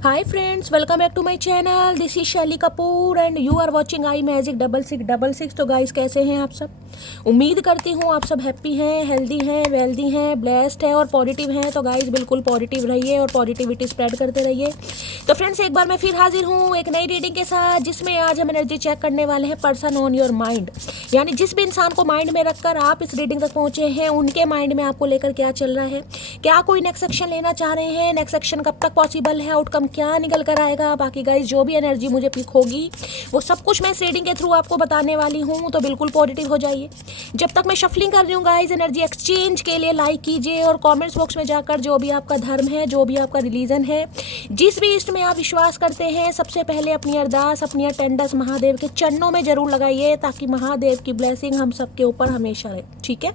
Hi friends, welcome back to my channel. This is शैली Kapoor and you are watching I magic 6666। तो guys कैसे हैं आप सब? उम्मीद करती हूँ आप सब हैप्पी हैं, हेल्दी हैं, वेल्दी हैं, ब्लेस्ड हैं और पॉजिटिव हैं। तो गाइस बिल्कुल पॉजिटिव रहिए और पॉजिटिविटी स्प्रेड करते रहिए। तो फ्रेंड्स एक बार मैं फिर हाजिर हूँ एक नई रीडिंग के साथ, जिसमें आज हम एनर्जी चेक करने वाले हैं पर्सन ऑन योर माइंड। यानी जिस भी इंसान को माइंड में रखकर आप इस रीडिंग तक पहुँचे हैं, उनके माइंड में आपको लेकर क्या चल रहा है, क्या कोई नेक्स्ट एक्शन लेना चाह रहे हैं, नेक्स्ट एक्शन कब तक पॉसिबल है, आउटकम क्या निकल कर आएगा। बाकी गाइस जो भी एनर्जी मुझे पिक होगी वो सब कुछ मैं इस रीडिंग के थ्रू आपको बताने वाली हूँ। तो बिल्कुल पॉजिटिव हो जाइए। जब तक मैं शफलिंग कर रही हूँ गाइस, एनर्जी एक्सचेंज के लिए लाइक कीजिए और कमेंट्स बॉक्स में जाकर जो भी आपका धर्म है, जो भी आपका रिलीजन है, जिस भी इष्ट में आप विश्वास करते हैं, सबसे पहले अपनी अरदास, अपनी अटेंडेंस महादेव के चरणों में जरूर लगाइए, ताकि महादेव की ब्लेसिंग हम सबके ऊपर हमेशा रहे। ठीक है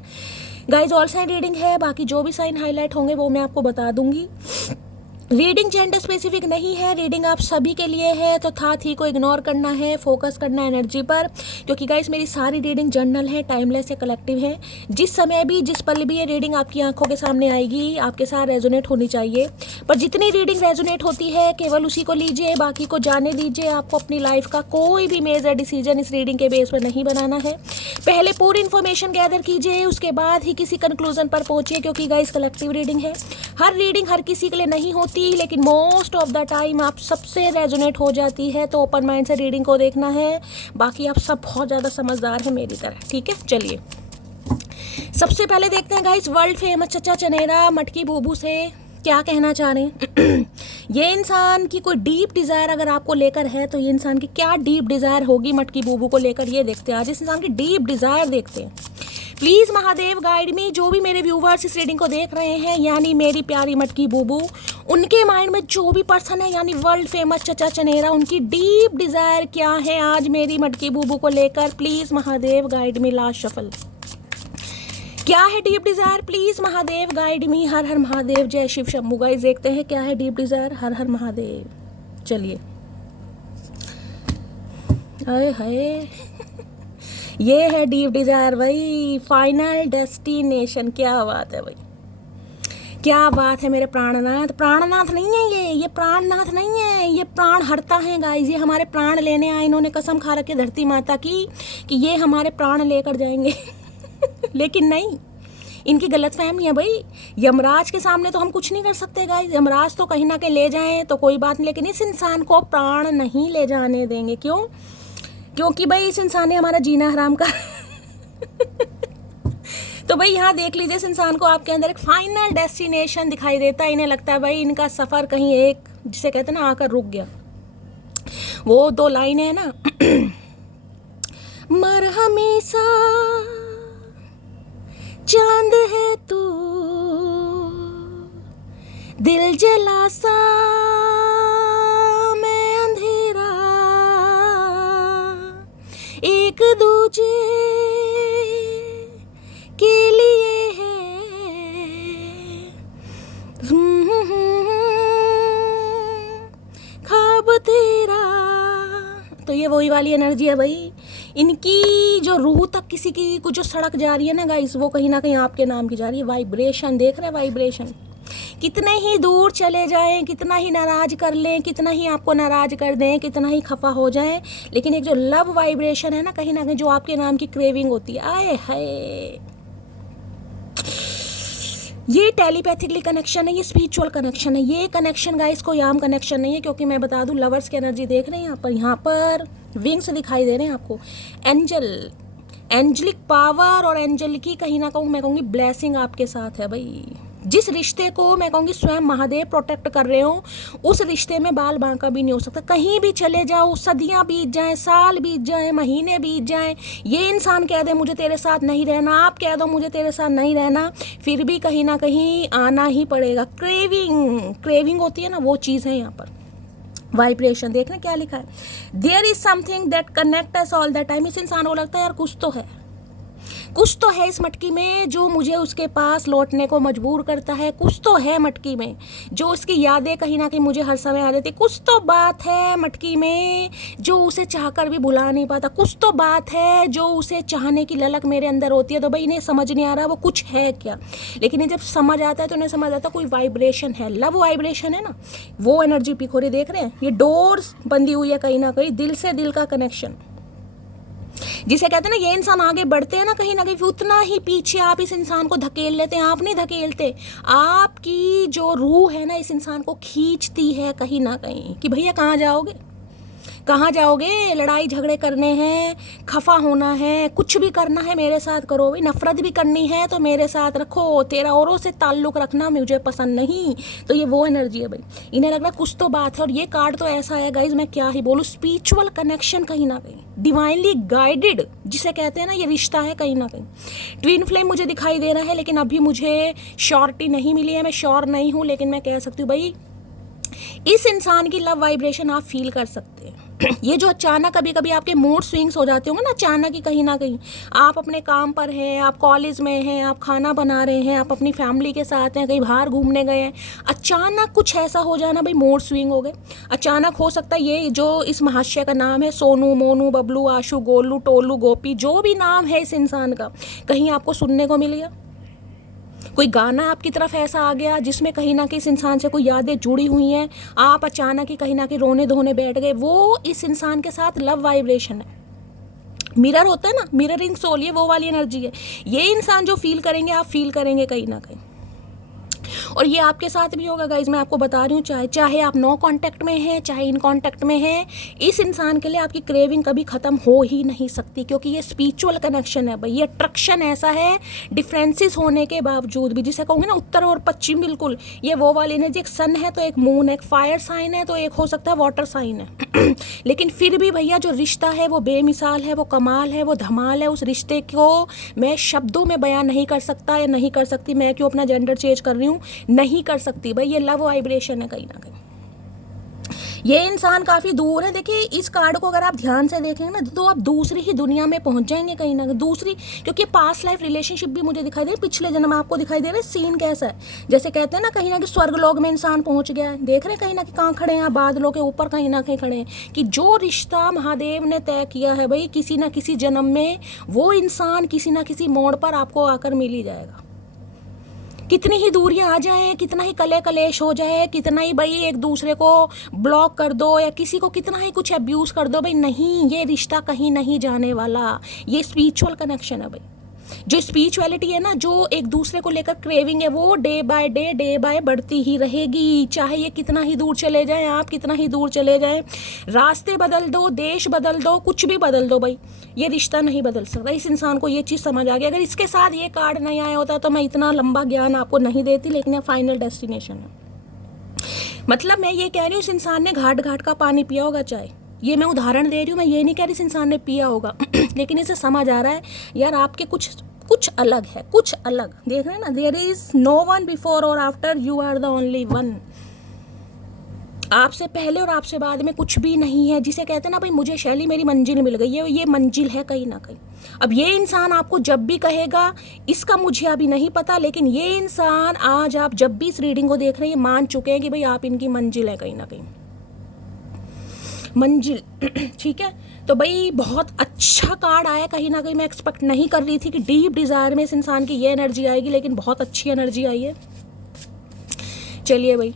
गाइज, ऑल साइन रीडिंग है, बाकी जो भी साइन हाईलाइट होंगे वो मैं आपको बता दूंगी। रीडिंग जेंडर स्पेसिफिक नहीं है, रीडिंग आप सभी के लिए है। तो था थी को इग्नोर करना है, फोकस करना है एनर्जी पर, क्योंकि गाइस मेरी सारी रीडिंग जर्नल है, टाइमलेस है, कलेक्टिव है। जिस समय भी, जिस पल भी ये रीडिंग आपकी आंखों के सामने आएगी, आपके साथ रेजोनेट होनी चाहिए। पर जितनी रीडिंग रेजोनेट होती है केवल उसी को लीजिए, बाकी को जाने दीजिए। आपको अपनी लाइफ का कोई भी मेजर डिसीजन इस रीडिंग के बेस पर नहीं बनाना है। पहले पूरी इन्फॉर्मेशन गैदर कीजिए, उसके बाद ही किसी कंक्लूजन पर पहुंचिए, क्योंकि गाइस कलेक्टिव रीडिंग है। हर रीडिंग हर किसी के लिए नहीं होती, लेकिन मोस्ट ऑफ द टाइम आप सबसे रेजोनेट हो जाती है। तो ओपन माइंड से रीडिंग को देखना है। बाकी आप सब बहुत ज़्यादा समझदार हैं मेरी तरह। ठीक है, चलिए सबसे पहले देखते हैं गाइस वर्ल्ड फेमस चचा चनेरा मटकी बूबू से क्या कहना चाह रहे हैं। ये इंसान की कोई डीप डिज़ायर अगर आपको लेकर है, तो ये इंसान की क्या डीप डिज़ायर होगी मटकी बूबू को लेकर, ये देखते हैं। आज इस इंसान की डीप डिज़ायर देखते हैं। प्लीज़ महादेव गाइड मी। जो भी मेरे व्यूवर्स इस रीडिंग को देख रहे हैं, यानी मेरी प्यारी मटकी बूबू, उनके माइंड में जो भी पर्सन है, यानी वर्ल्ड फेमस चचा चनेरा, उनकी डीप डिज़ायर क्या है आज मेरी मटकी बूबू को लेकर। Please Mahadev guide me. Last shuffle क्या है deep desire, please Mahadev guide me. हर हर महादेव, जय शिव शंभू। गाइस देखते हैं क्या है डीप डिज़ायर। हर हर महादेव। चलिए आए हाय ये है डीप डिज़ायर भाई, फाइनल डेस्टिनेशन। क्या बात है भाई, क्या बात है मेरे प्राणनाथ। प्राणनाथ नहीं है ये प्राणनाथ नहीं है, ये प्राण हरता है गाइस। ये हमारे प्राण लेने आए। इन्होंने कसम खा रखी धरती माता की कि ये हमारे प्राण लेकर जाएंगे लेकिन नहीं, इनकी गलत फहमी है भाई। यमराज के सामने तो हम कुछ नहीं कर सकते गाइस। यमराज तो कहीं ना कहीं ले जाएं तो कोई बात नहीं, लेकिन इस इंसान को प्राण नहीं ले जाने देंगे। क्यों? क्योंकि भाई इस इंसान ने हमारा जीना हराम कर तो भाई यहाँ देख लीजिए, इस इंसान को आपके अंदर एक फाइनल डेस्टिनेशन दिखाई देता है। इन्हें लगता है भाई इनका सफ़र कहीं एक, जिसे कहते हैं ना, आकर रुक गया। वो दो लाइन है ना मर हमेशा चांद है तू, दिल जलासा मैं अंधेरा, एक दूजे के लिए है ख्वाब तेरा। तो ये वही वाली एनर्जी है भाई। इनकी जो रूह तक किसी की कुछ जो सड़क जा रही है ना गाइस, वो कहीं ना कहीं आपके नाम की जा रही है। वाइब्रेशन देख रहे हैं, वाइब्रेशन। कितने ही दूर चले जाएं, कितना ही नाराज कर लें, कितना ही आपको नाराज कर दें, कितना ही खफा हो जाएं, लेकिन एक जो लव वाइब्रेशन है ना कहीं जो आपके नाम की क्रेविंग होती है, आए हाय, ये टेलीपैथिकली कनेक्शन है, ये स्पिरिचुअल कनेक्शन है। ये कनेक्शन गाइस कोई आम कनेक्शन नहीं है, क्योंकि मैं बता दूं लवर्स की एनर्जी देख रहे हैं यहाँ पर विंग्स दिखाई दे रहे हैं आपको। एंजल, एंजलिक पावर और एंजल की कहीं ना कहीं मैं कहूँगी ब्लेसिंग आपके साथ है भाई। जिस रिश्ते को मैं कहूँगी स्वयं महादेव प्रोटेक्ट कर रहे हो, उस रिश्ते में बाल बांका भी नहीं हो सकता। कहीं भी चले जाओ, सदियाँ बीत जाएं, साल बीत जाएं, महीने बीत जाएं, ये इंसान कह दे मुझे तेरे साथ नहीं रहना, आप कह दो मुझे तेरे साथ नहीं रहना, फिर भी कहीं ना कहीं आना ही पड़ेगा। क्रेविंग होती है ना, वो चीज़ है यहाँ पर। वाइब्रेशन देख रहे क्या लिखा है, there is something that connect us all the time. इस इंसान को लगता है यार कुछ तो है, कुछ तो है इस मटकी में जो मुझे उसके पास लौटने को मजबूर करता है, कुछ तो है मटकी में जो उसकी यादें कहीं ना कहीं मुझे हर समय आ जाती, कुछ तो बात है मटकी में जो उसे चाहकर भी भुला नहीं पाता, कुछ तो बात है जो उसे चाहने की ललक मेरे अंदर होती है। तो भाई इन्हें समझ नहीं आ रहा वो कुछ है क्या, लेकिन ये जब समझ आता है तो उन्हें समझ आता है कोई वाइब्रेशन है, लव वाइब्रेशन है ना, वो एनर्जी पिक हो रही। देख रहे हैं ये डोर्स बंदी हुई है कहीं ना कहीं, दिल से दिल का कनेक्शन जिसे कहते हैं ना। ये इंसान आगे बढ़ते हैं ना कहीं उतना ही पीछे आप इस इंसान को धकेल लेते हैं। आप नहीं धकेलते, आपकी जो रूह है ना इस इंसान को खींचती है कहीं ना कहीं कि भैया कहाँ जाओगे, कहाँ जाओगे, लड़ाई झगड़े करने हैं, खफा होना है, कुछ भी करना है मेरे साथ करो भाई, नफरत भी करनी है तो मेरे साथ रखो, तेरा औरों से ताल्लुक़ रखना मुझे पसंद नहीं। तो ये वो एनर्जी है भाई, इन्हें लग रहा कुछ तो बात है। और ये कार्ड तो ऐसा है गाइज, मैं क्या ही बोलूँ, स्पिरिचुअल कनेक्शन कहीं ना कहीं, डिवाइनली गाइडेड जिसे कहते हैं ना, ये रिश्ता है कहीं ना कहीं। ट्विन फ्लेम मुझे दिखाई दे रहा है, लेकिन अभी मुझे श्योरिटी नहीं मिली है, मैं श्योर नहीं हूँ, लेकिन मैं कह सकती हूँ भाई इस इंसान की लव वाइब्रेशन आप फील कर सकते हैं। ये जो अचानक कभी कभी आपके मूड स्विंग्स हो जाते होंगे ना, अचानक ही कहीं ना कहीं आप अपने काम पर हैं, आप कॉलेज में हैं, आप खाना बना रहे हैं, आप अपनी फैमिली के साथ हैं, कहीं बाहर घूमने गए हैं, अचानक कुछ ऐसा हो जाना भाई, मूड स्विंग हो गए। अचानक हो सकता है ये जो इस महाशय का नाम है, सोनू, मोनू, बबलू, आशू, गोलू, टोलू, गोपी, जो भी नाम है इस इंसान का, कहीं आपको सुनने को मिल गया। कोई गाना आपकी तरफ ऐसा आ गया जिसमें कहीं ना कहीं इस इंसान से कोई यादें जुड़ी हुई हैं, आप अचानक ही कहीं ना कहीं रोने धोने बैठ गए। वो इस इंसान के साथ लव वाइब्रेशन है। मिरर होता है ना, मिररिंग सोल, ये वो वाली एनर्जी है। ये इंसान जो फील करेंगे आप फील करेंगे कहीं ना कहीं, और ये आपके साथ भी होगा गाइज। मैं आपको बता रही हूँ, चाहे आप नो कांटेक्ट में हैं, चाहे इन कांटेक्ट में हैं, इस इंसान के लिए आपकी क्रेविंग कभी ख़त्म हो ही नहीं सकती, क्योंकि ये स्पिरिचुअल कनेक्शन है भाई। ये अट्रैक्शन ऐसा है, डिफरेंसेस होने के बावजूद भी, जिसे कहूँगे ना उत्तर और पश्चिम, बिल्कुल ये वो वाली एनर्जी। एक सन है तो एक मून है, एक फायर साइन है तो एक हो सकता है वाटर साइन है लेकिन फिर भी भैया जो रिश्ता है वो बेमिसाल है, वो कमाल है, वो धमाल है। उस रिश्ते को मैं शब्दों में बयान नहीं कर सकता या नहीं कर सकती, मैं क्यों अपना जेंडर चेंज कर रही हूँ, नहीं कर सकती भाई। ये लव वाइब्रेशन है कहीं ना कहीं। ये इंसान काफ़ी दूर है। देखिए इस कार्ड को अगर आप ध्यान से देखेंगे ना तो आप दूसरी ही दुनिया में पहुंच जाएंगे कहीं ना कहीं, दूसरी, क्योंकि पास्ट लाइफ रिलेशनशिप भी मुझे दिखाई दे रही, पिछले जन्म आपको दिखाई दे रहा है। सीन कैसा है, जैसे कहते हैं ना कहीं ना कहीं स्वर्ग लोक में इंसान पहुंच गया है। देख रहे हैं कहीं ना कहीं कहाँ खड़े हैं, बादलों के ऊपर कहीं ना कहीं खड़े हैं, कि जो रिश्ता महादेव ने तय किया है भाई किसी ना किसी जन्म में, वो इंसान किसी ना किसी मोड़ पर आपको आकर मिल ही जाएगा। कितनी ही दूरियां आ जाएं, कितना ही कले कलेश हो जाए, कितना ही भाई एक दूसरे को ब्लॉक कर दो या किसी को कितना ही कुछ अब्यूज कर दो भाई, नहीं, ये रिश्ता कहीं नहीं जाने वाला। ये स्पिरिचुअल कनेक्शन है भाई। जो स्पिरिचुअलिटी है ना, जो एक दूसरे को लेकर क्रेविंग है, वो डे बाय बढ़ती ही रहेगी। चाहे ये कितना ही दूर चले जाएं, आप कितना ही दूर चले जाएं, रास्ते बदल दो, देश बदल दो, कुछ भी बदल दो भाई, ये रिश्ता नहीं बदल सकता। इस इंसान को ये चीज़ समझ आ गई। अगर इसके साथ ये कार्ड नहीं आया होता तो मैं इतना लंबा ज्ञान आपको नहीं देती, लेकिन ये फाइनल डेस्टिनेशन है। मतलब मैं ये कह रही हूँ इस इंसान ने घाट घाट का पानी पिया होगा चाय, ये मैं उदाहरण दे रही हूँ, मैं ये नहीं कह रही इस इंसान ने पिया होगा लेकिन इसे समझ आ रहा है यार आपके कुछ अलग है, कुछ अलग। देख रहे हैं ना, there is no one before और after, you are the only one. आपसे पहले और आपसे बाद में कुछ भी नहीं है। जिसे कहते हैं ना भाई मुझे शैली मेरी मंजिल मिल गई है, ये मंजिल है कहीं ना कहीं। अब ये इंसान आपको जब भी कहेगा, इसका मुझे अभी नहीं पता, लेकिन ये इंसान आज आप जब भी इस रीडिंग को देख रहे हैं, ये मान चुके हैं कि भाई आप इनकी मंजिल है कहीं ना कहीं, मंजिल ठीक है। तो भाई बहुत अच्छा कार्ड आया कहीं ना कहीं। मैं एक्सपेक्ट नहीं कर रही थी कि डीप डिज़ायर में इस इंसान की ये एनर्जी आएगी, लेकिन बहुत अच्छी एनर्जी आई है। चलिए भाई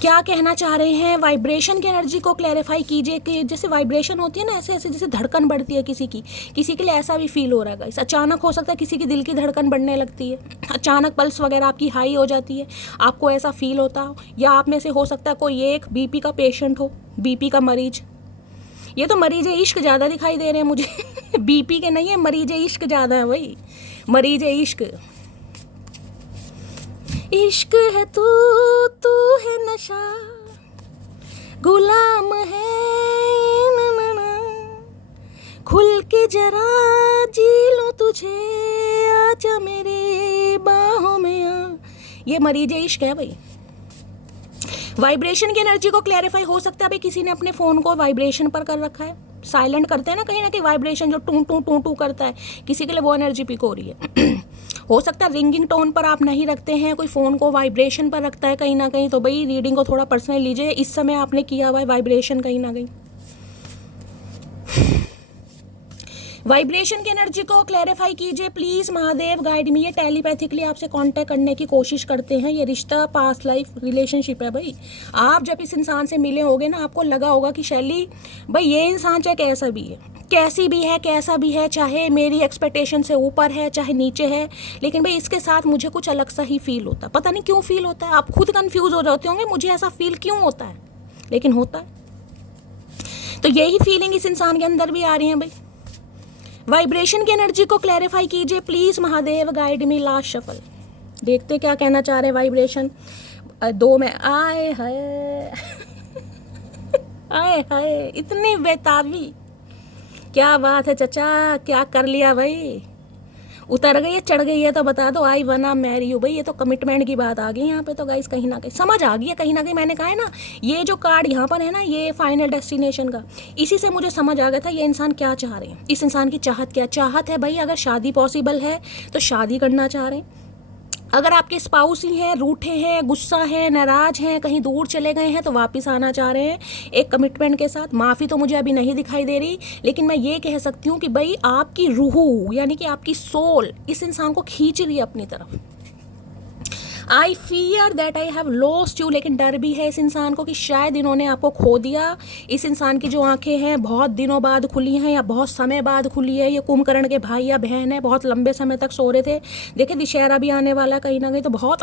क्या कहना चाह रहे हैं, वाइब्रेशन की एनर्जी को क्लैरिफाई कीजिए कि जैसे वाइब्रेशन होती है ना, ऐसे ऐसे जैसे धड़कन बढ़ती है किसी के लिए ऐसा भी फील हो रहा है गाइस। अचानक हो सकता है किसी की दिल की धड़कन बढ़ने लगती है, अचानक पल्स वगैरह आपकी हाई हो जाती है, आपको ऐसा फील होता हो। या आप में से हो सकता है कोई एक बीपी का पेशेंट हो, बीपी का मरीज। ये तो मरीज इश्क ज़्यादा दिखाई दे रहे हैं मुझे बीपी के नहीं है, मरीज इश्क ज़्यादा है भाई, मरीज इश्क। इश्क है तू है नशा, गुलाम है खुल के जरा जी लो तुझे, आजा मेरे बाहों में आ। ये मरीज इश्क है भाई। वाइब्रेशन की एनर्जी को क्लैरिफाई हो सकता है भाई किसी ने अपने फ़ोन को वाइब्रेशन पर कर रखा है, साइलेंट करते हैं ना कहीं वाइब्रेशन जो टू टू टू टू करता है, किसी के लिए वो एनर्जी पिक हो रही है। हो सकता है रिंगिंग टोन पर आप नहीं रखते हैं, कोई फ़ोन को वाइब्रेशन पर रखता है कहीं ना कहीं, तो भाई रीडिंग को थोड़ा पर्सनल लीजिए। इस समय आपने किया हुआ है वाइब्रेशन कहीं ना कहीं। वाइब्रेशन की एनर्जी को क्लैरिफाई कीजिए प्लीज़ महादेव, गाइड मी। ये टेलीपैथिकली आपसे कांटेक्ट करने की कोशिश करते हैं। ये रिश्ता पास्ट लाइफ रिलेशनशिप है भाई। आप जब इस इंसान से मिले होगे ना, आपको लगा होगा कि शैली भाई ये इंसान चाहे कैसा भी है, कैसी भी है, कैसा भी है, चाहे मेरी एक्सपेक्टेशन से ऊपर है चाहे नीचे है, लेकिन भाई इसके साथ मुझे कुछ अलग सा ही फील होता है। पता नहीं क्यों फील होता है, आप खुद कंफ्यूज हो जाते होंगे मुझे ऐसा फील क्यों होता है, लेकिन होता है। तो यही फीलिंग इस इंसान के अंदर भी आ रही है भाई। वाइब्रेशन की एनर्जी को क्लैरिफाई कीजिए please Mahadev, guide me. Last shuffle देखते क्या कहना चाह रहे हैं वाइब्रेशन। 2 में आए हाय आए हाय, इतनी बेताबी, क्या बात है चचा, क्या कर लिया भाई, उतर गई है चढ़ गई है तो बता दो। आई वना मैरी यू भाई, ये तो कमिटमेंट की बात आ गई यहाँ पे। तो गाइस कहीं ना कहीं समझ आ गई है, कहीं ना कहीं मैंने कहा है ना, ये जो कार्ड यहाँ पर है ना, ये फाइनल डेस्टिनेशन का, इसी से मुझे समझ आ गया था ये इंसान क्या चाह रहे हैं। इस इंसान की चाहत क्या चाहत है भाई, अगर शादी पॉसिबल है तो शादी करना चाह रहे हैं। अगर आपके स्पाउस ही हैं, रूठे हैं, गुस्सा है, नाराज हैं, कहीं दूर चले गए हैं, तो वापस आना चाह रहे हैं एक कमिटमेंट के साथ। माफ़ी तो मुझे अभी नहीं दिखाई दे रही, लेकिन मैं ये कह सकती हूँ कि भाई आपकी रूह यानी कि आपकी सोल इस इंसान को खींच रही है अपनी तरफ। I fear that I have lost you, लेकिन डर भी है इस इंसान को कि शायद इन्होंने आपको खो दिया। इस इंसान की जो आंखें हैं बहुत दिनों बाद खुली हैं या बहुत समय बाद खुली है। ये कुंभकर्ण के भाई या बहन है, बहुत लंबे समय तक सो रहे थे। देखिए दशहरा भी आने वाला कहीं ना कहीं, तो बहुत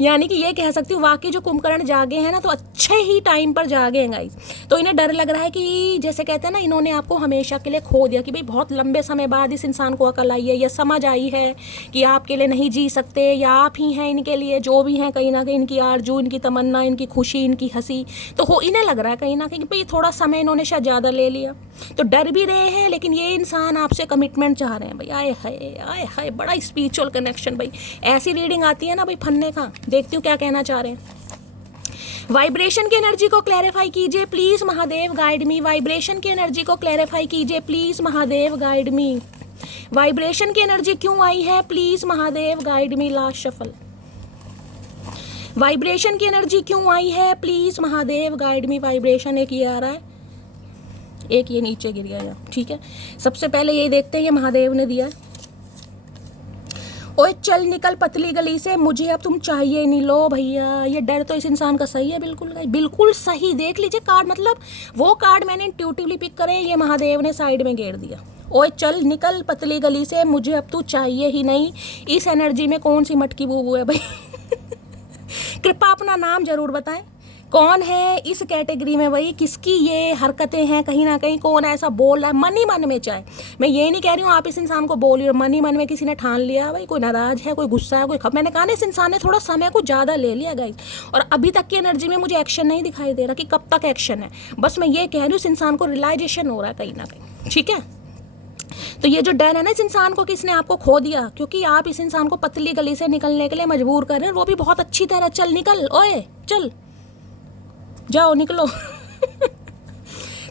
यानी कि ये कह सकती हूँ वाकई जो कुंभकर्ण जागे हैं ना, तो अच्छे ही टाइम पर जागे हैं गाइस। तो इन्हें डर लग रहा है कि जैसे कहते हैं ना, इन्होंने आपको हमेशा के लिए खो दिया, कि भाई बहुत लंबे समय बाद इस इंसान को अकल आई है या समझ आई है कि आपके लिए नहीं जी सकते, या आप ही हैं इनके लिए, जो भी हैं कहीं ना कहीं इनकी आरजू, इनकी तमन्ना, इनकी खुशी, इनकी हंसी। तो हो इन्हें लग रहा है कहीं ना कहीं भाई थोड़ा समय इन्होंने शायद ज़्यादा ले लिया, तो डर भी रहे हैं। लेकिन ये इंसान आपसे कमिटमेंट चाह रहे हैं भाई। आए हाय, बड़ा स्पिरिचुअल कनेक्शन भाई। ऐसी रीडिंग आती है ना भाई फन्ने का। देखती हूँ क्या कहना चाह रहे हैं। वाइब्रेशन की एनर्जी को क्लैरिफाई कीजिए please Mahadev, guide me. Vibration की एनर्जी को क्लैरिफाई कीजिए please Mahadev, guide me. Vibration की एनर्जी क्यों आई है please Mahadev, guide me. Last shuffle. Vibration की एनर्जी क्यों आई है please Mahadev, guide me. Vibration एक ये आ रहा है, एक ये नीचे गिर गया, ठीक है। सबसे पहले ये देखते हैं ये महादेव ने दिया है। ओए चल निकल पतली गली से, मुझे अब तुम चाहिए नहीं। लो भैया, ये डर तो इस इंसान का सही है, बिल्कुल सही। देख लीजिए कार्ड, मतलब वो कार्ड मैंने इंट्यूटिवली पिक करे, ये महादेव ने साइड में घेर दिया। ओए चल निकल पतली गली से, मुझे अब तू चाहिए ही नहीं। इस एनर्जी में कौन सी मटकी बूबू है भाई कृपा अपना नाम जरूर बताएं, कौन है इस कैटेगरी में भाई, किसकी ये हरकतें हैं, कहीं ना कहीं कौन ऐसा बोल रहा है मन ही मन में। चाहे मैं ये नहीं कह रही हूँ आप इस इंसान को बोल रही हो, मन ही मन में किसी ने ठान लिया भाई, कोई नाराज है, कोई गुस्सा है, कोई मैंने कहा ना इस इंसान ने थोड़ा समय को ज़्यादा ले लिया गाइस। और अभी तक की एनर्जी में मुझे एक्शन नहीं दिखाई दे रहा कि कब तक एक्शन है। बस मैं ये कह रही हूँ इस इंसान को रियलाइजेशन हो रहा है कहीं ना कहीं, ठीक है। तो ये जो डर है ना इस इंसान को, किसने आपको खो दिया, क्योंकि आप इस इंसान को पतली गली से निकलने के लिए मजबूर कर रहे हैं, वो भी बहुत अच्छी तरह। चल निकल, ओए चल जाओ निकलो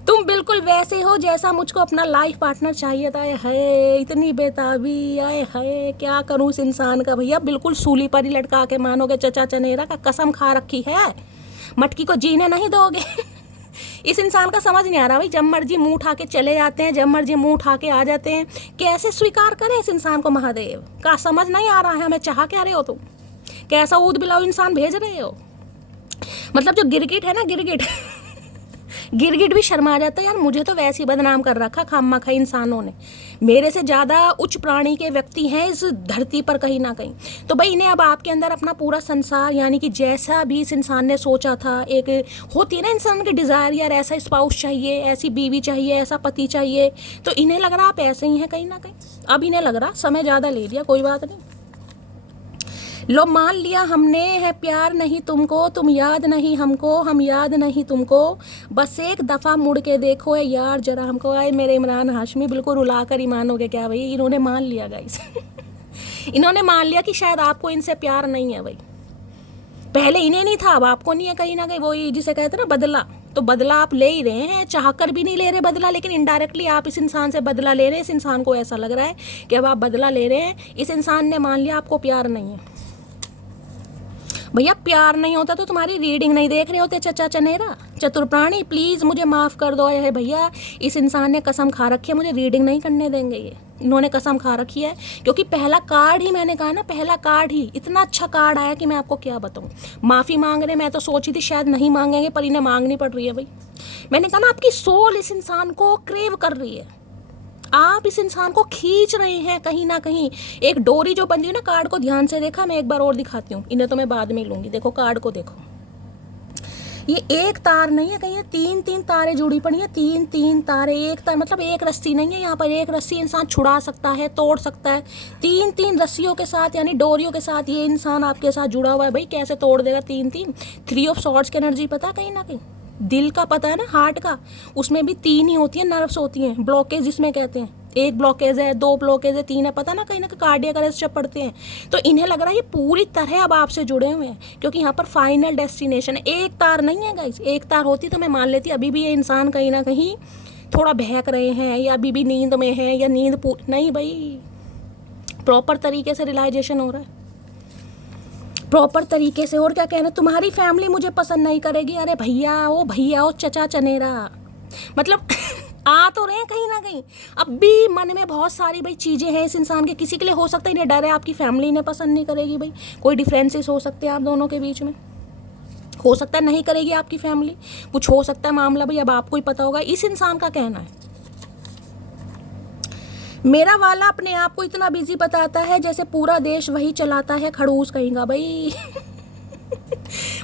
तुम बिल्कुल वैसे हो जैसा मुझको अपना लाइफ पार्टनर चाहिए था। है इतनी बेताबी, आए है क्या करूं इस इंसान का भैया। बिल्कुल सूली पर ही लटका के मानोगे, चचा चनेरा का कसम खा रखी है, मटकी को जीने नहीं दोगे इस इंसान का समझ नहीं आ रहा भाई, जब मर्जी मुंह उठा के चले जाते हैं, जब मर्जी मुंह उठा के आ जाते हैं। कैसे स्वीकार करें इस इंसान को महादेव का, समझ नहीं आ रहा है हमें। चाह क्या रहे हो तुम, कैसा ऊद बिलाऊ इंसान भेज रहे हो। मतलब जो गिरगिट है ना, गिरगिट भी शर्मा जाता है यार। मुझे तो वैसे ही बदनाम कर रखा खामा खा इंसानों ने। मेरे से ज़्यादा उच्च प्राणी के व्यक्ति हैं इस धरती पर कहीं ना कहीं। तो भाई इन्हें अब आपके अंदर अपना पूरा संसार, यानी कि जैसा भी इस इंसान ने सोचा था, एक होती है ना इंसान की डिज़ायर, यार ऐसा स्पाउस चाहिए, ऐसी बीवी चाहिए, ऐसा पति चाहिए। तो इन्हें लग रहा आप ऐसे ही हैं कहीं ना कहीं। अब इन्हें लग रहा समय ज़्यादा ले लिया, कोई बात नहीं। लो मान लिया हमने है प्यार नहीं तुमको, तुम याद नहीं हमको, हम याद नहीं तुमको। बस एक दफ़ा मुड़ के देखो है यार जरा हमको। आए मेरे इमरान हाशमी, बिल्कुल रुला कर ही मानोगे क्या भाई। इन्होंने मान लिया गाइस इन्होंने मान लिया कि शायद आपको इनसे प्यार नहीं है भाई। पहले इन्हें नहीं था, अब आपको नहीं है कहीं ना कहीं। वही जिसे कहते हैं ना बदला, तो बदला आप ले ही रहे हैं, चाहकर भी नहीं ले रहे बदला, लेकिन इनडायरेक्टली आप इस इंसान से बदला ले रहे हैं। इस इंसान को ऐसा लग रहा है कि अब आप बदला ले रहे हैं। इस इंसान ने मान लिया आपको प्यार नहीं है। भैया प्यार नहीं होता तो तुम्हारी रीडिंग नहीं देख रहे होते चचा चनेरा चतुर प्राणी। प्लीज़ मुझे माफ़ कर दो है भैया, इस इंसान ने कसम खा रखी है मुझे रीडिंग नहीं करने देंगे। ये इन्होंने कसम खा रखी है, क्योंकि पहला कार्ड ही, मैंने कहा ना पहला कार्ड ही इतना अच्छा कार्ड आया कि मैं आपको क्या बताऊँ। माफ़ी मांग रहे, मैं तो सोची थी शायद नहीं मांगेंगे, पर इन्हें मांगनी पड़ रही है भाई। मैंने कहा ना आपकी सोल इस इंसान को क्रेव कर रही है, आप इस इंसान को खींच रहे हैं कहीं ना कहीं। एक डोरी जो बन रही है ना, कार्ड को ध्यान से देखा, मैं एक बार और दिखाती हूँ, इन्हें तो मैं बाद में लूँगी। देखो कार्ड को देखो, ये एक तार नहीं है, कहीं तीन तीन तारें जुड़ी पड़ी हैं, तीन तीन तारें। एक तार मतलब एक रस्सी नहीं है यहाँ पर, एक रस्सी इंसान छुड़ा सकता है, तोड़ सकता है। तीन तीन रस्सियों के साथ यानी डोरियों के साथ ये इंसान आपके साथ जुड़ा हुआ है। भाई कैसे तोड़ देगा तीन तीन। 3 ऑफ सॉर्ड्स की एनर्जी पता है कहीं ना कहीं, दिल का पता है ना, हार्ट का, उसमें भी 3 ही होती है, नर्व्स होती हैं, ब्लॉकेज जिसमें कहते हैं। 1 ब्लॉकेज है, 2 ब्लॉकेज है, 3 है, पता ना कहीं ना कार्डियक अरेस्ट जब पढ़ते हैं। तो इन्हें लग रहा है ये पूरी तरह अब आपसे जुड़े हुए हैं, क्योंकि यहाँ पर फाइनल डेस्टिनेशन है। एक तार नहीं है गाइस, एक तार होती तो मैं मान लेती अभी भी ये इंसान कहीं ना कहीं थोड़ा बहक रहे हैं, या अभी भी नींद में है, या नींद नहीं भाई, प्रॉपर तरीके से रियलाइजेशन हो रहा है, प्रॉपर तरीके से। और क्या कहना, तुम्हारी फैमिली मुझे पसंद नहीं करेगी। अरे भैया ओ चचा चनेरा, मतलब आ तो रहे हैं कहीं ना कहीं। अब भी मन में बहुत सारी भाई चीज़ें हैं इस इंसान के। किसी के लिए हो सकता है इन्हें डर है आपकी फैमिली इन्हें पसंद नहीं करेगी, भाई कोई डिफरेंसेस हो सकते हैं आप दोनों के बीच में, हो सकता है नहीं करेगी आपकी फैमिली, कुछ हो सकता है मामला, भाई अब आपको ही पता होगा। इस इंसान का कहना है मेरा वाला अपने आप को इतना बिजी बताता है जैसे पूरा देश वही चलाता है, खड़ूस कहीं का भाई।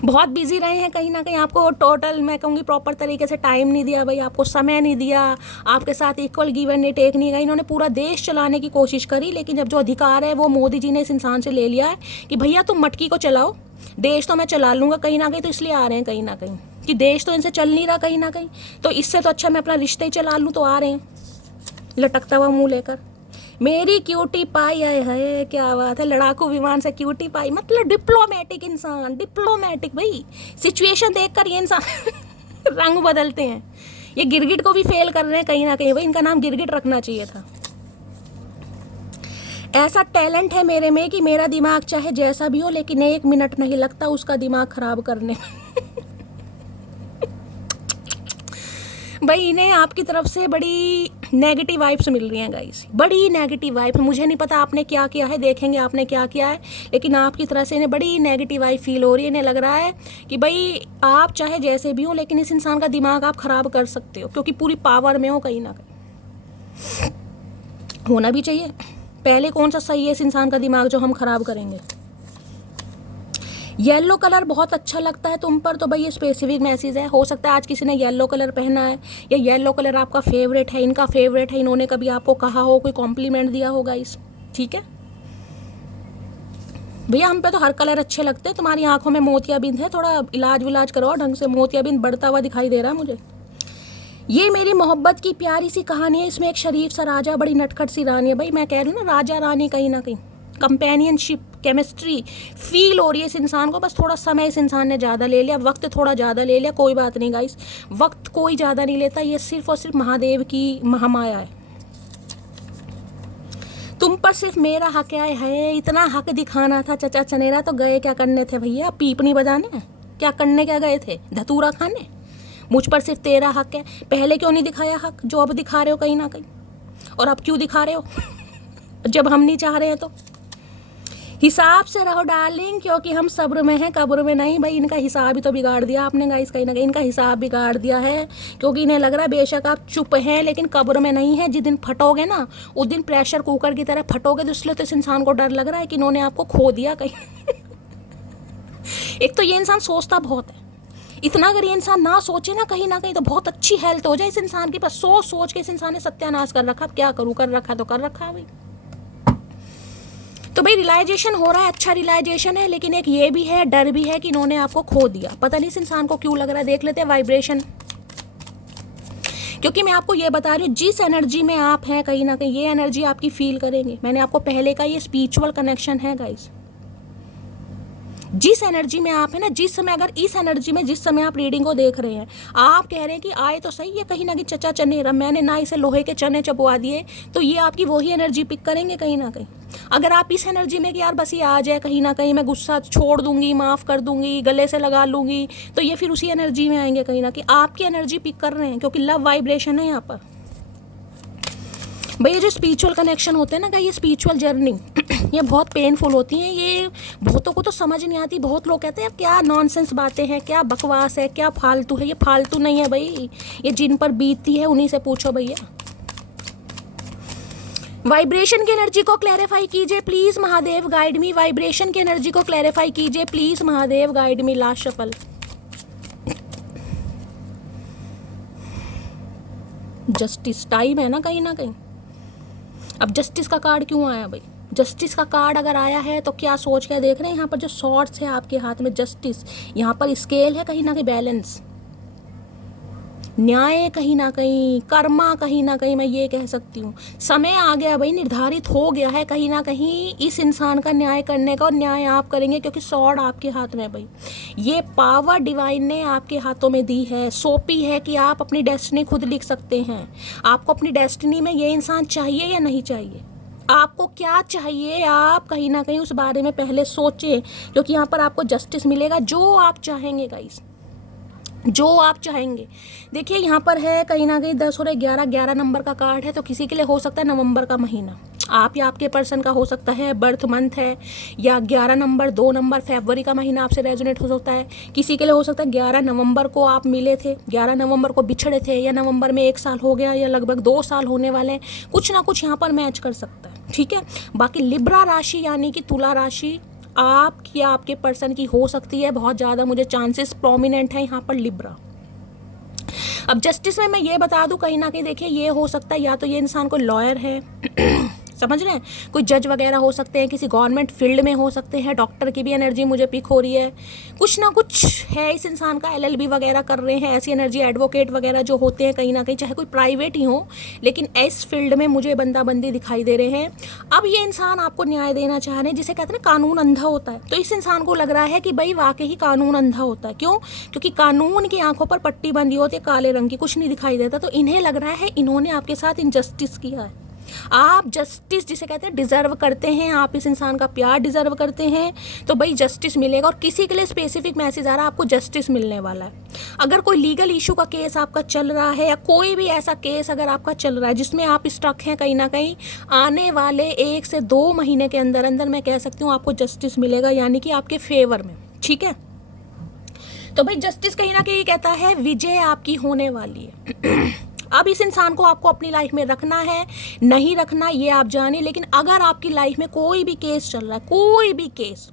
बहुत बिजी रहे हैं कहीं ना कहीं, आपको टोटल मैं कहूँगी प्रॉपर तरीके से टाइम नहीं दिया भाई, आपको समय नहीं दिया, आपके साथ इक्वल गिव एंड टेक नहीं गई। इन्होंने पूरा देश चलाने की कोशिश करी, लेकिन जब जो अधिकार है वो मोदी जी ने इस इंसान से ले लिया है कि भैया तुम मटकी को चलाओ, देश तो मैं चला लूँगा कहीं ना कहीं। तो इसलिए आ रहे हैं कहीं ना कहीं कि देश तो इनसे चल नहीं रहा कहीं ना कहीं, तो इससे तो अच्छा मैं अपना रिश्ता ही चला लूँ। तो आ रहे हैं लटकता हुआ मुँह लेकर, मेरी क्यूटी पाई है, क्या बात है, लड़ाकू विमान से क्यूटी पाई, मतलब डिप्लोमेटिक इंसान, डिप्लोमेटिक भाई। सिचुएशन देखकर ये इंसान रंग बदलते हैं। ये गिरगिट को भी फेल कर रहे हैं कहीं ना कहीं, भाई इनका नाम गिरगिट रखना चाहिए था। ऐसा टैलेंट है मेरे में कि मेरा दिमाग चाहे जैसा भी हो, लेकिन 1 मिनट नहीं लगता उसका दिमाग खराब करने भाई इन्हें आपकी तरफ से बड़ी नेगेटिव वाइब्स मिल रही हैं गाइस, बड़ी नेगेटिव वाइब। मुझे नहीं पता आपने क्या किया है, देखेंगे आपने क्या किया है, लेकिन आपकी तरह से इन्हें बड़ी नेगेटिव वाइब फील हो रही है। इन्हें लग रहा है कि भाई आप चाहे जैसे भी हो, लेकिन इस इंसान का दिमाग आप खराब कर सकते हो, क्योंकि पूरी पावर में हो कहीं ना कहीं। होना भी चाहिए, पहले कौन सा सही है इस इंसान का दिमाग जो हम खराब करेंगे। येलो कलर बहुत अच्छा लगता है तुम पर, तो भाई ये स्पेसिफिक मैसेज है। हो सकता है आज किसी ने येलो कलर पहना है, या येलो कलर आपका फेवरेट है, इनका फेवरेट है, इन्होंने कभी आपको कहा हो, कोई कॉम्प्लीमेंट दिया होगा इस, ठीक है भैया हम पे तो हर कलर अच्छे लगते हैं। तुम्हारी आंखों में मोतियाबिंद है, थोड़ा इलाज विलाज करवाओ ढंग से, मोतियाबिंद बढ़ता हुआ दिखाई दे रहा है मुझे। ये मेरी मोहब्बत की प्यारी सी कहानी है, इसमें एक शरीफ सा राजा, बड़ी नटखट सी रानी है। भाई मैं कह रही हूँ ना, राजा रानी कहीं ना कहीं कंपेनियनशिप, केमिस्ट्री फील हो रही है इस इंसान को। बस थोड़ा समय इस इंसान ने ज़्यादा ले लिया, वक्त थोड़ा ज़्यादा ले लिया, कोई बात नहीं गाइस, वक्त कोई ज़्यादा नहीं लेता, ये सिर्फ और सिर्फ महादेव की महामाया है। तुम पर सिर्फ मेरा हक है, इतना हक दिखाना था चचा चनेरा, तो गए क्या करने थे भैया, पीपनी बजाने, क्या करने क्या गए थे, धतूरा खाने। मुझ पर सिर्फ तेरा हक है, पहले क्यों नहीं दिखाया हक जो अब दिखा रहे हो कहीं ना कहीं, और अब क्यों दिखा रहे हो जब हम नहीं चाह रहे हैं तो। हिसाब से रहो डार्लिंग, क्योंकि हम सब्र में हैं, कब्र में नहीं। भाई इनका हिसाब ही तो बिगाड़ दिया आपने गाइस, कहीं ना कहीं इनका हिसाब बिगाड़ दिया है, क्योंकि इन्हें लग रहा है बेशक आप चुप हैं लेकिन कब्र में नहीं है। जिस दिन फटोगे ना, उस दिन प्रेशर कुकर की तरह फटोगे। तो इसलिए तो इस इंसान को डर लग रहा है कि इन्होंने आपको खो दिया कहीं एक तो ये इंसान सोचता बहुत है, इतना अगर ये इंसान ना सोचे ना कहीं तो बहुत अच्छी हेल्थ हो जाए इस इंसान की। बस सोच के इस इंसान ने सत्यानाश कर रखा। अब क्या करूँ, कर रखा तो कर रखा है भाई। तो भाई रियलाइजेशन हो रहा है, अच्छा रियलाइजेशन है, लेकिन एक ये भी है, डर भी है कि इन्होंने आपको खो दिया। पता नहीं इस इंसान को क्यों लग रहा है, देख लेते हैं वाइब्रेशन। क्योंकि मैं आपको ये बता रही हूँ, जिस एनर्जी में आप हैं कहीं ना कहीं ये एनर्जी आपकी फील करेंगे। मैंने आपको पहले का ये स्पिरिचुअल कनेक्शन है गाइस, जिस एनर्जी में आप है ना, जिस समय, अगर इस एनर्जी में जिस समय आप रीडिंग को देख रहे हैं, आप कह रहे हैं कि आए तो सही है कहीं ना कहीं चचा चनेरा, मैंने ना इसे लोहे के चने चबवा दिए, तो ये आपकी वही एनर्जी पिक करेंगे कहीं ना कहीं। अगर आप इस एनर्जी में कि यार बस ये आ जाए कहीं ना कहीं, मैं गुस्सा छोड़ दूंगी, माफ़ कर दूंगी, गले से लगा लूंगी, तो ये फिर उसी एनर्जी में आएंगे कहीं ना कहीं। आपकी एनर्जी पिक कर रहे हैं क्योंकि लव वाइब्रेशन है यहाँ पर। भाई ये जो स्पिरिचुअल कनेक्शन होते हैं ना, ये स्पिरिचुअल जर्नी ये बहुत पेनफुल होती हैं। ये बहुतों को तो समझ नहीं आती। बहुत लोग कहते हैं क्या नॉनसेंस बातें हैं, क्या बकवास है, क्या फालतू है। ये फालतू नहीं है भाई, ये जिन पर बीतती है उन्हीं से पूछो भैया। वाइब्रेशन की एनर्जी को क्लैरिफाई कीजिए please Mahadev, guide me. Vibration की एनर्जी को क्लैरिफाई कीजिए please Mahadev, guide me. Last shuffle. Justice time है ना कहीं ना कहीं। अब जस्टिस का कार्ड क्यों आया भाई? जस्टिस का कार्ड अगर आया है तो क्या सोच के देख रहे हैं? यहाँ पर जो सॉर्ड्स है आपके हाथ में, जस्टिस, यहाँ पर स्केल है कहीं ना कहीं, बैलेंस, न्याय कहीं ना कहीं, कर्मा कहीं ना कहीं, मैं ये कह सकती हूँ। समय आ गया भाई, निर्धारित हो गया है कहीं ना कहीं इस इंसान का न्याय करने का, और न्याय आप करेंगे क्योंकि सॉर्ड आपके हाथ में है भाई। ये पावर डिवाइन ने आपके हाथों में दी है, सौंपी है कि आप अपनी डेस्टिनी खुद लिख सकते हैं। आपको अपनी डेस्टिनी में ये इंसान चाहिए या नहीं चाहिए, आपको क्या चाहिए, आप कहीं ना कहीं उस बारे में पहले सोचें, क्योंकि यहाँ पर आपको जस्टिस मिलेगा जो आप चाहेंगे गाइस, जो आप चाहेंगे। देखिए यहाँ पर है कहीं ना कहीं 10 और 11, 11 नंबर का कार्ड है, तो किसी के लिए हो सकता है नवंबर का महीना, आप या आपके पर्सन का हो सकता है बर्थ मंथ है, या 11 नंबर, 2 नंबर फरवरी का महीना आपसे रेजोनेट हो सकता है। किसी के लिए हो सकता है 11 नवंबर को आप मिले थे, 11 नवंबर को बिछड़े थे, या नवंबर में 1 साल हो गया, या लगभग 2 साल होने वाले हैं। कुछ ना कुछ यहाँ पर मैच कर सकता है, ठीक है। बाकी लिब्रा राशि यानी कि तुला राशि आपकी, आपके पर्सन की हो सकती है, बहुत ज़्यादा मुझे चांसेस प्रोमिनेंट है यहाँ पर लिब्रा। अब जस्टिस में मैं ये बता दूं कहीं ना कहीं, देखिए ये हो सकता है या तो ये इंसान कोई लॉयर है समझ रहे हैं, कोई जज वगैरह हो सकते हैं, किसी गवर्नमेंट फील्ड में हो सकते हैं, डॉक्टर की भी एनर्जी मुझे पिक हो रही है, कुछ ना कुछ है इस इंसान का, LLB वगैरह कर रहे हैं, ऐसी एनर्जी, एडवोकेट वगैरह जो होते हैं कहीं ना कहीं, चाहे कोई प्राइवेट ही हो, लेकिन इस फील्ड में मुझे बंदी दिखाई दे रहे हैं। अब ये इंसान आपको न्याय देना चाह रहे हैं, जिसे कहते हैं ना कानून अंधा होता है, तो इस इंसान को लग रहा है कि भाई वाकई ही कानून अंधा होता है। क्यों? क्योंकि कानून की आंखों पर पट्टी बंधी होती है काले रंग की, कुछ नहीं दिखाई देता, तो इन्हें लग रहा है इन्होंने आपके साथ इनजस्टिस किया है। आप जस्टिस जिसे कहते हैं डिजर्व करते हैं, आप इस इंसान का प्यार डिजर्व करते हैं, तो भाई जस्टिस मिलेगा। और किसी के लिए स्पेसिफिक मैसेज आ रहा है, आपको जस्टिस मिलने वाला है। अगर कोई लीगल इशू का केस आपका चल रहा है, या कोई भी ऐसा केस अगर आपका चल रहा है जिसमें आप स्टक हैं कहीं ना कहीं, आने वाले 1 से 2 महीने के अंदर अंदर मैं कह सकती हूँ आपको जस्टिस मिलेगा, यानी कि आपके फेवर में, ठीक है। तो भाई जस्टिस कहीं ना कहीं कहता है विजय आपकी होने वाली है। अब इस इंसान को आपको अपनी लाइफ में रखना है नहीं रखना ये आप जाने, लेकिन अगर आपकी लाइफ में कोई भी केस चल रहा है, कोई भी केस,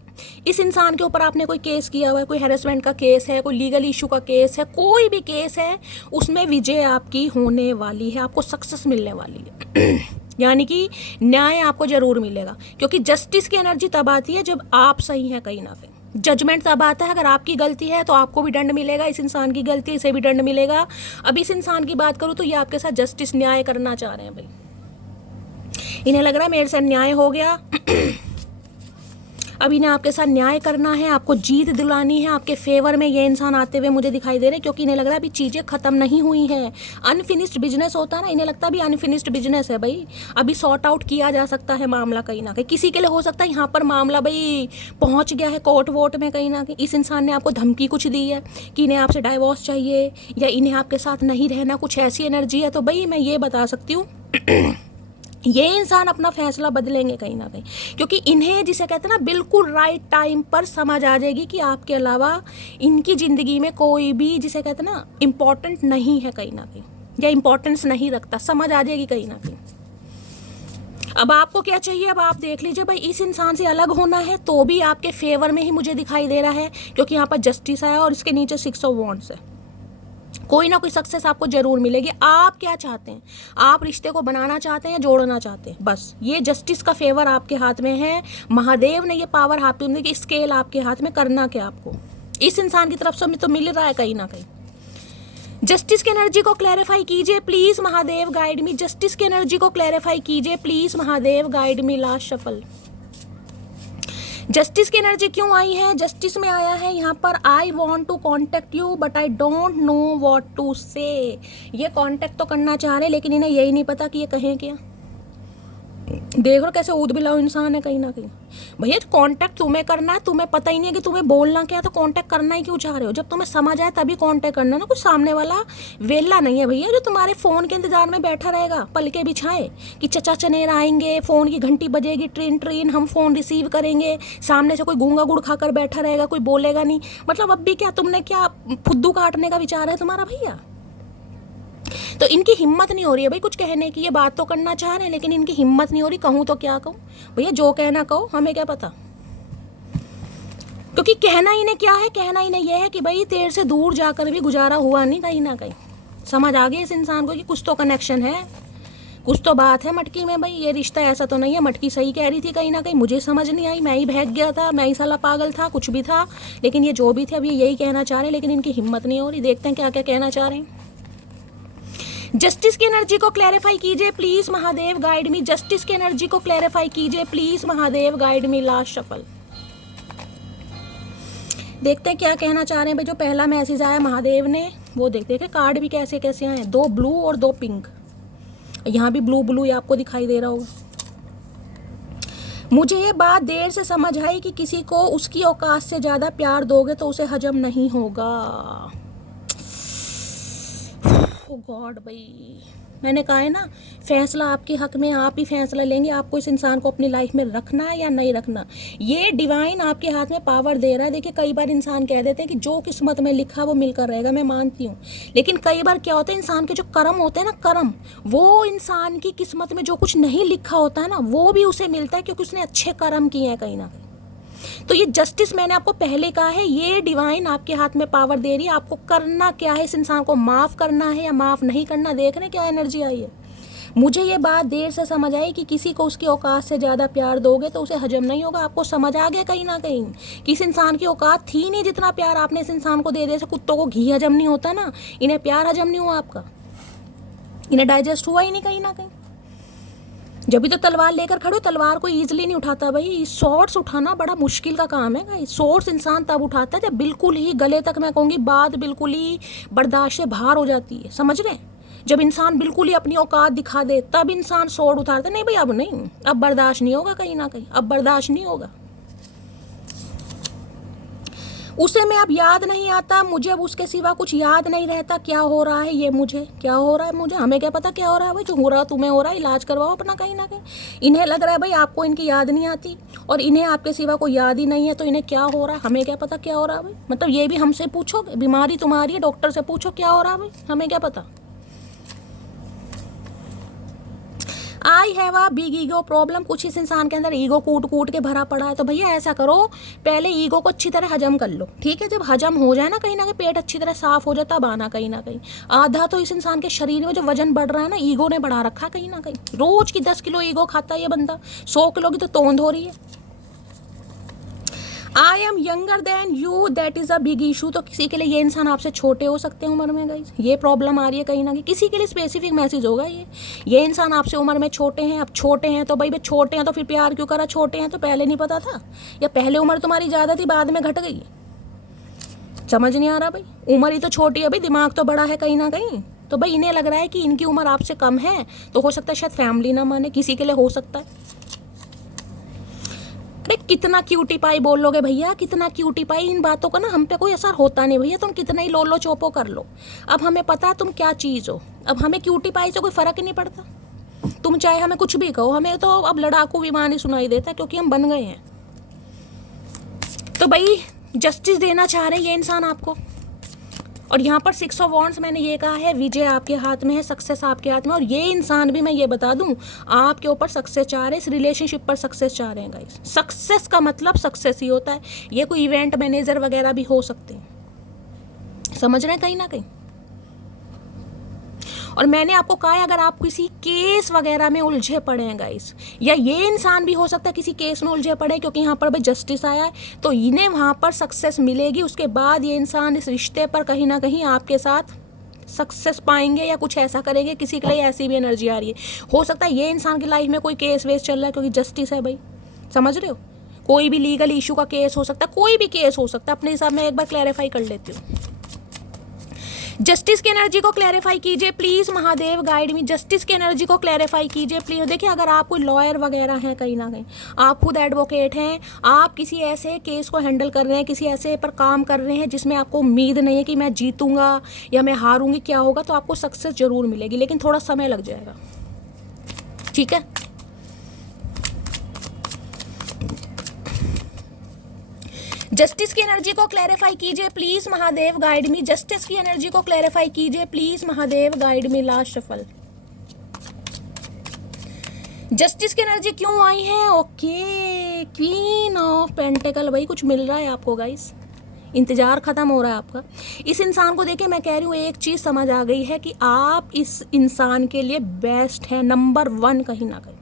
इस इंसान के ऊपर आपने कोई केस किया हुआ है, कोई हैरेसमेंट का केस है, कोई लीगल इशू का केस है, कोई भी केस है, उसमें विजय आपकी होने वाली है, आपको सक्सेस मिलने वाली है यानी कि न्याय आपको जरूर मिलेगा, क्योंकि जस्टिस की एनर्जी तब आती है जब आप सही हैं कहीं ना कहीं। जजमेंट तब आता है अगर आपकी गलती है तो आपको भी दंड मिलेगा, इस इंसान की गलती है इसे भी दंड मिलेगा। अब इस इंसान की बात करूँ तो ये आपके साथ जस्टिस, न्याय करना चाह रहे हैं भाई। इन्हें लग रहा है मेरे साथ न्याय हो गया अब इन्हें आपके साथ न्याय करना है, आपको जीत दिलानी है, आपके फेवर में ये इंसान आते हुए मुझे दिखाई दे रहे हैं, क्योंकि इन्हें लग रहा है अभी चीज़ें खत्म नहीं हुई हैं। अनफिनिश्ड बिजनेस होता है ना, इन्हें लगता है अभी अनफिनिश्ड बिजनेस है भाई, अभी सॉर्ट आउट किया जा सकता है मामला कहीं ना कहीं। किसी के लिए हो सकता है यहाँ पर मामला भाई पहुँच गया है कोर्ट वोट में कहीं ना कहीं, इस इंसान ने आपको धमकी कुछ दी है कि इन्हें आपसे डाइवोर्स चाहिए या इन्हें आपके साथ नहीं रहना, कुछ ऐसी एनर्जी है। तो भाई मैं ये बता सकती हूँ ये इंसान अपना फैसला बदलेंगे कहीं ना कहीं, क्योंकि इन्हें जिसे कहते हैं ना बिल्कुल राइट टाइम पर समझ आ जाएगी कि आपके अलावा इनकी ज़िंदगी में कोई भी जिसे कहते हैं ना इम्पॉर्टेंट नहीं है कहीं ना कहीं, या इम्पोर्टेंस नहीं रखता, समझ आ जाएगी कहीं ना कहीं। अब आपको क्या चाहिए, अब आप देख लीजिए भाई, इस इंसान से अलग होना है तो भी आपके फेवर में ही मुझे दिखाई दे रहा है, क्योंकि यहाँ पर जस्टिस आया और इसके नीचे 6 ऑफ वॉन्ड्स है। कोई ना कोई सक्सेस आपको जरूर मिलेगी। आप क्या चाहते हैं, आप रिश्ते को बनाना चाहते हैं, जोड़ना चाहते हैं, बस ये जस्टिस का फेवर आपके हाथ में है। महादेव ने ये पावर हाथ में कि स्केल आपके हाथ में, करना क्या आपको इस इंसान की तरफ से तो मिल रहा है कहीं ना कहीं। जस्टिस की एनर्जी को क्लैरिफाई कीजिए please Mahadev, guide me. Justice की एनर्जी को क्लैरिफाई कीजिए please Mahadev, guide me. Last shuffle. Justice की एनर्जी क्यों आई है? जस्टिस में आया है यहाँ पर I want to contact you but I don't know what to say. ये कॉन्टेक्ट तो करना चाह रहे लेकिन इन्हें यही नहीं पता कि ये कहें क्या। देख लो कैसे ऊद बिलाऊ इंसान है कहीं ना कहीं। भैया कांटेक्ट तुम्हें करना है, तुम्हें पता ही नहीं है कि तुम्हें बोलना क्या है, तो कांटेक्ट करना ही क्यों चाह रहे हो? जब तुम्हें समझ आए तभी कांटेक्ट करना ना। कुछ सामने वाला वेला नहीं है भैया जो तुम्हारे फ़ोन के इंतजार में बैठा रहेगा पलके बिछाए कि चचा चनेर आएंगे, फ़ोन की घंटी बजेगी, ट्रेन ट्रेन, हम फ़ोन रिसीव करेंगे, सामने से कोई गूंगा गुड़ खाकर बैठा रहेगा, कोई बोलेगा नहीं। मतलब अब भी क्या तुमने क्या फुद्दू काटने का विचार है तुम्हारा भैया? तो इनकी हिम्मत नहीं हो रही है भाई कुछ कहने की। ये बात तो करना चाह रहे हैं लेकिन इनकी हिम्मत नहीं हो रही। कहूँ तो क्या कहूँ भैया, जो कहना कहो, हमें क्या पता। क्योंकि कहना इन्हें क्या है, कहना इन्हें यह है कि भाई तेरे से दूर जाकर भी गुजारा हुआ नहीं कहीं ना कहीं। समझ आ गई इस इंसान को कि कुछ तो कनेक्शन है, कुछ तो बात है मटकी में भाई। ये रिश्ता ऐसा तो नहीं है। मटकी सही कह रही थी कहीं ना कहीं, मुझे समझ नहीं आई, मैं ही बहक गया था, मैं ही साला पागल था, कुछ भी था। लेकिन ये जो भी थे अब ये यही कहना चाह रहे हैं लेकिन इनकी हिम्मत नहीं हो रही। देखते हैं क्या क्या कहना चाह रहे हैं। जस्टिस की एनर्जी को क्लैरिफाई कीजिए please Mahadev, guide me. Justice की एनर्जी को क्लैरिफाई कीजिए please Mahadev, guide me. Last shuffle देखते हैं क्या कहना चाह रहे हैं भाई। जो पहला मैसेज आया महादेव ने वो देखते हैं कार्ड भी कैसे कैसे आए। 2 ब्लू और 2 पिंक। यहाँ भी ब्लू ब्लू ये आपको दिखाई दे रहा होगा। मुझे ये बात देर से समझ आई कि किसी को उसकी औकात से ज़्यादा प्यार दोगे तो उसे हजम नहीं होगा। ओ गॉड भाई, मैंने कहा है ना फैसला आपके हक में, आप ही फैसला लेंगे आपको इस इंसान को अपनी लाइफ में रखना है या नहीं रखना। ये डिवाइन आपके हाथ में पावर दे रहा है। देखिए कई बार इंसान कह देते हैं कि जो किस्मत में लिखा वो मिलकर रहेगा, मैं मानती हूँ। लेकिन कई बार क्या होता है, इंसान के जो कर्म होते हैं ना, कर्म, वो इंसान की किस्मत में जो कुछ नहीं लिखा होता है ना वो भी उसे मिलता है क्योंकि उसने अच्छे कर्म किए हैं कहीं ना कहीं। तो ये जस्टिस मैंने आपको पहले कहा है, ये डिवाइन आपके हाथ में पावर दे रही है। आपको करना क्या है, इस इंसान को माफ़ करना है या माफ़ नहीं करना। देख रहे हैं क्या एनर्जी आई है। मुझे ये बात देर से समझ आई कि किसी को उसकी औकात से ज़्यादा प्यार दोगे तो उसे हजम नहीं होगा। आपको समझ आ गया कहीं ना कहीं कि इस इंसान की औकात थी नहीं जितना प्यार आपने इस इंसान को दे दिया। जैसे कुत्तों को घी हजम नहीं होता ना, इन्हें प्यार हजम नहीं हुआ आपका, इन्हें डाइजेस्ट हुआ ही नहीं कहीं ना कहीं। जब भी तो तलवार लेकर खड़े हो, तलवार को ईजिली नहीं उठाता भाई। सॉर्ड्स उठाना बड़ा मुश्किल का काम है भाई। सॉर्ड्स इंसान तब उठाता है जब बिल्कुल ही गले तक, मैं कहूँगी बात बिल्कुल ही बर्दाश्त से बाहर हो जाती है। समझ रहे हैं? जब इंसान बिल्कुल ही अपनी औकात दिखा दे तब इंसान सॉर्ड उतारता है। नहीं भाई अब नहीं, अब बर्दाश्त नहीं होगा कहीं ना कहीं, अब बर्दाश्त नहीं होगा। उसे मैं अब याद नहीं आता, मुझे अब उसके सिवा कुछ याद नहीं रहता। क्या हो रहा है ये, मुझे क्या हो रहा है, मुझे हमें क्या पता क्या हो रहा है भाई। जो हो रहा तुम्हें हो रहा है, इलाज करवाओ अपना कहीं ना कहीं। इन्हें लग रहा है भाई आपको इनकी याद नहीं आती और इन्हें आपके सिवा कोई याद ही नहीं है, तो इन्हें क्या हो रहा है, हमें क्या पता क्या हो रहा है भाई। मतलब ये भी हमसे पूछोगे, बीमारी तुम्हारी है, डॉक्टर से पूछो क्या हो रहा है भाई, हमें क्या पता। I have a big ego problem. कुछ इस इंसान के अंदर ईगो कूट कूट के भरा पड़ा है। तो भैया ऐसा करो, पहले ईगो को अच्छी तरह हजम कर लो, ठीक है? जब हजम हो जाए ना कहीं ना कहीं, पेट अच्छी तरह साफ हो जाए तब आना कहीं ना कहीं। आधा तो इस इंसान के शरीर में जो वजन बढ़ रहा है ना, ईगो ने बढ़ा रखा कहीं ना कहीं। रोज की 10 किलो ईगो खाता है ये बंदा, 100 किलो की तो तोंद हो रही है। I am younger than you, that is a big issue. तो किसी के लिए ये इंसान आपसे छोटे हो सकते हैं उम्र में गाइस, ये प्रॉब्लम आ रही है कहीं ना कहीं। किसी के लिए स्पेसिफिक मैसेज होगा ये इंसान आपसे उम्र में छोटे हैं। अब छोटे हैं तो भाई छोटे हैं तो फिर प्यार क्यों करा? छोटे हैं तो पहले नहीं पता था, या पहले उम्र तुम्हारी ज़्यादा थी बाद में घट गई? समझ नहीं आ रहा भाई। उम्र ही तो छोटी है भाई, दिमाग तो बड़ा है कहीं ना कहीं। तो भाई इन्हें लग रहा है कि इनकी उम्र आपसे कम है, तो हो सकता है शायद फैमिली ना माने, किसी के लिए हो सकता है। अरे कितना क्यूटी पाई बोल लोगे भैया, कितना क्यूटी पाई। इन बातों का ना हम पे कोई असर होता नहीं भैया, तुम कितना ही लो चोपो कर लो। अब हमें पता है तुम क्या चीज़ हो, अब हमें क्यूटी पाई से कोई फ़र्क ही नहीं पड़ता। तुम चाहे हमें कुछ भी कहो, हमें तो अब लड़ाकू विमान ही सुनाई देता है क्योंकि हम बन गए हैं। तो भाई जस्टिस देना चाह रहे ये इंसान आपको। और यहाँ पर 6 ऑफ वॉन्ड्स मैंने ये कहा है, विजय आपके हाथ में है, सक्सेस आपके हाथ में। और ये इंसान भी मैं ये बता दूं आपके ऊपर सक्सेस चाह रहे, इस रिलेशनशिप पर सक्सेस चाह रहे हैं गाइस। सक्सेस का मतलब सक्सेस ही होता है। ये कोई इवेंट मैनेजर वगैरह भी हो सकते हैं, समझ रहे हैं कहीं ना कहीं। और मैंने आपको कहा है अगर आप किसी केस वगैरह में उलझे पड़े हैं गाइस, या ये इंसान भी हो सकता है किसी केस में उलझे पड़े, क्योंकि यहाँ पर भाई जस्टिस आया है, तो इन्हें वहाँ पर सक्सेस मिलेगी। उसके बाद ये इंसान इस रिश्ते पर कहीं ना कहीं आपके साथ सक्सेस पाएंगे या कुछ ऐसा करेंगे। किसी के लिए ऐसी भी एनर्जी आ रही है। हो सकता है ये इंसान की लाइफ में कोई केस वेस चल रहा है क्योंकि जस्टिस है भाई, समझ रहे हो? कोई भी लीगल इशू का केस हो सकता है, कोई भी केस हो सकता है, अपने हिसाब में एक बार क्लैरिफाई कर लेती हूँ। जस्टिस की एनर्जी को क्लैरिफाई कीजिए please Mahadev, guide me. Justice की एनर्जी को क्लैरिफाई कीजिए प्लीज। देखिए अगर आप कोई लॉयर वगैरह हैं, कहीं ना कहीं आप खुद एडवोकेट हैं, आप किसी ऐसे केस को हैंडल कर रहे हैं, किसी ऐसे पर काम कर रहे हैं जिसमें आपको उम्मीद नहीं है कि मैं जीतूंगा या मैं हारूंगी, क्या होगा, तो आपको सक्सेस जरूर मिलेगी, लेकिन थोड़ा समय लग जाएगा, ठीक है। जस्टिस की एनर्जी को क्लैरिफाई कीजिए please Mahadev, guide me. Justice की एनर्जी को क्लैरिफाई कीजिए please Mahadev, guide me. Last shuffle. Justice की एनर्जी क्यों आई है? Okay, queen of pentacle. भाई कुछ मिल रहा है आपको गाइस, इंतजार खत्म हो रहा है आपका। इस इंसान को देखिए, मैं कह रही हूँ एक चीज समझ आ गई है कि आप इस इंसान के लिए बेस्ट है, नंबर 1 कहीं ना कहीं,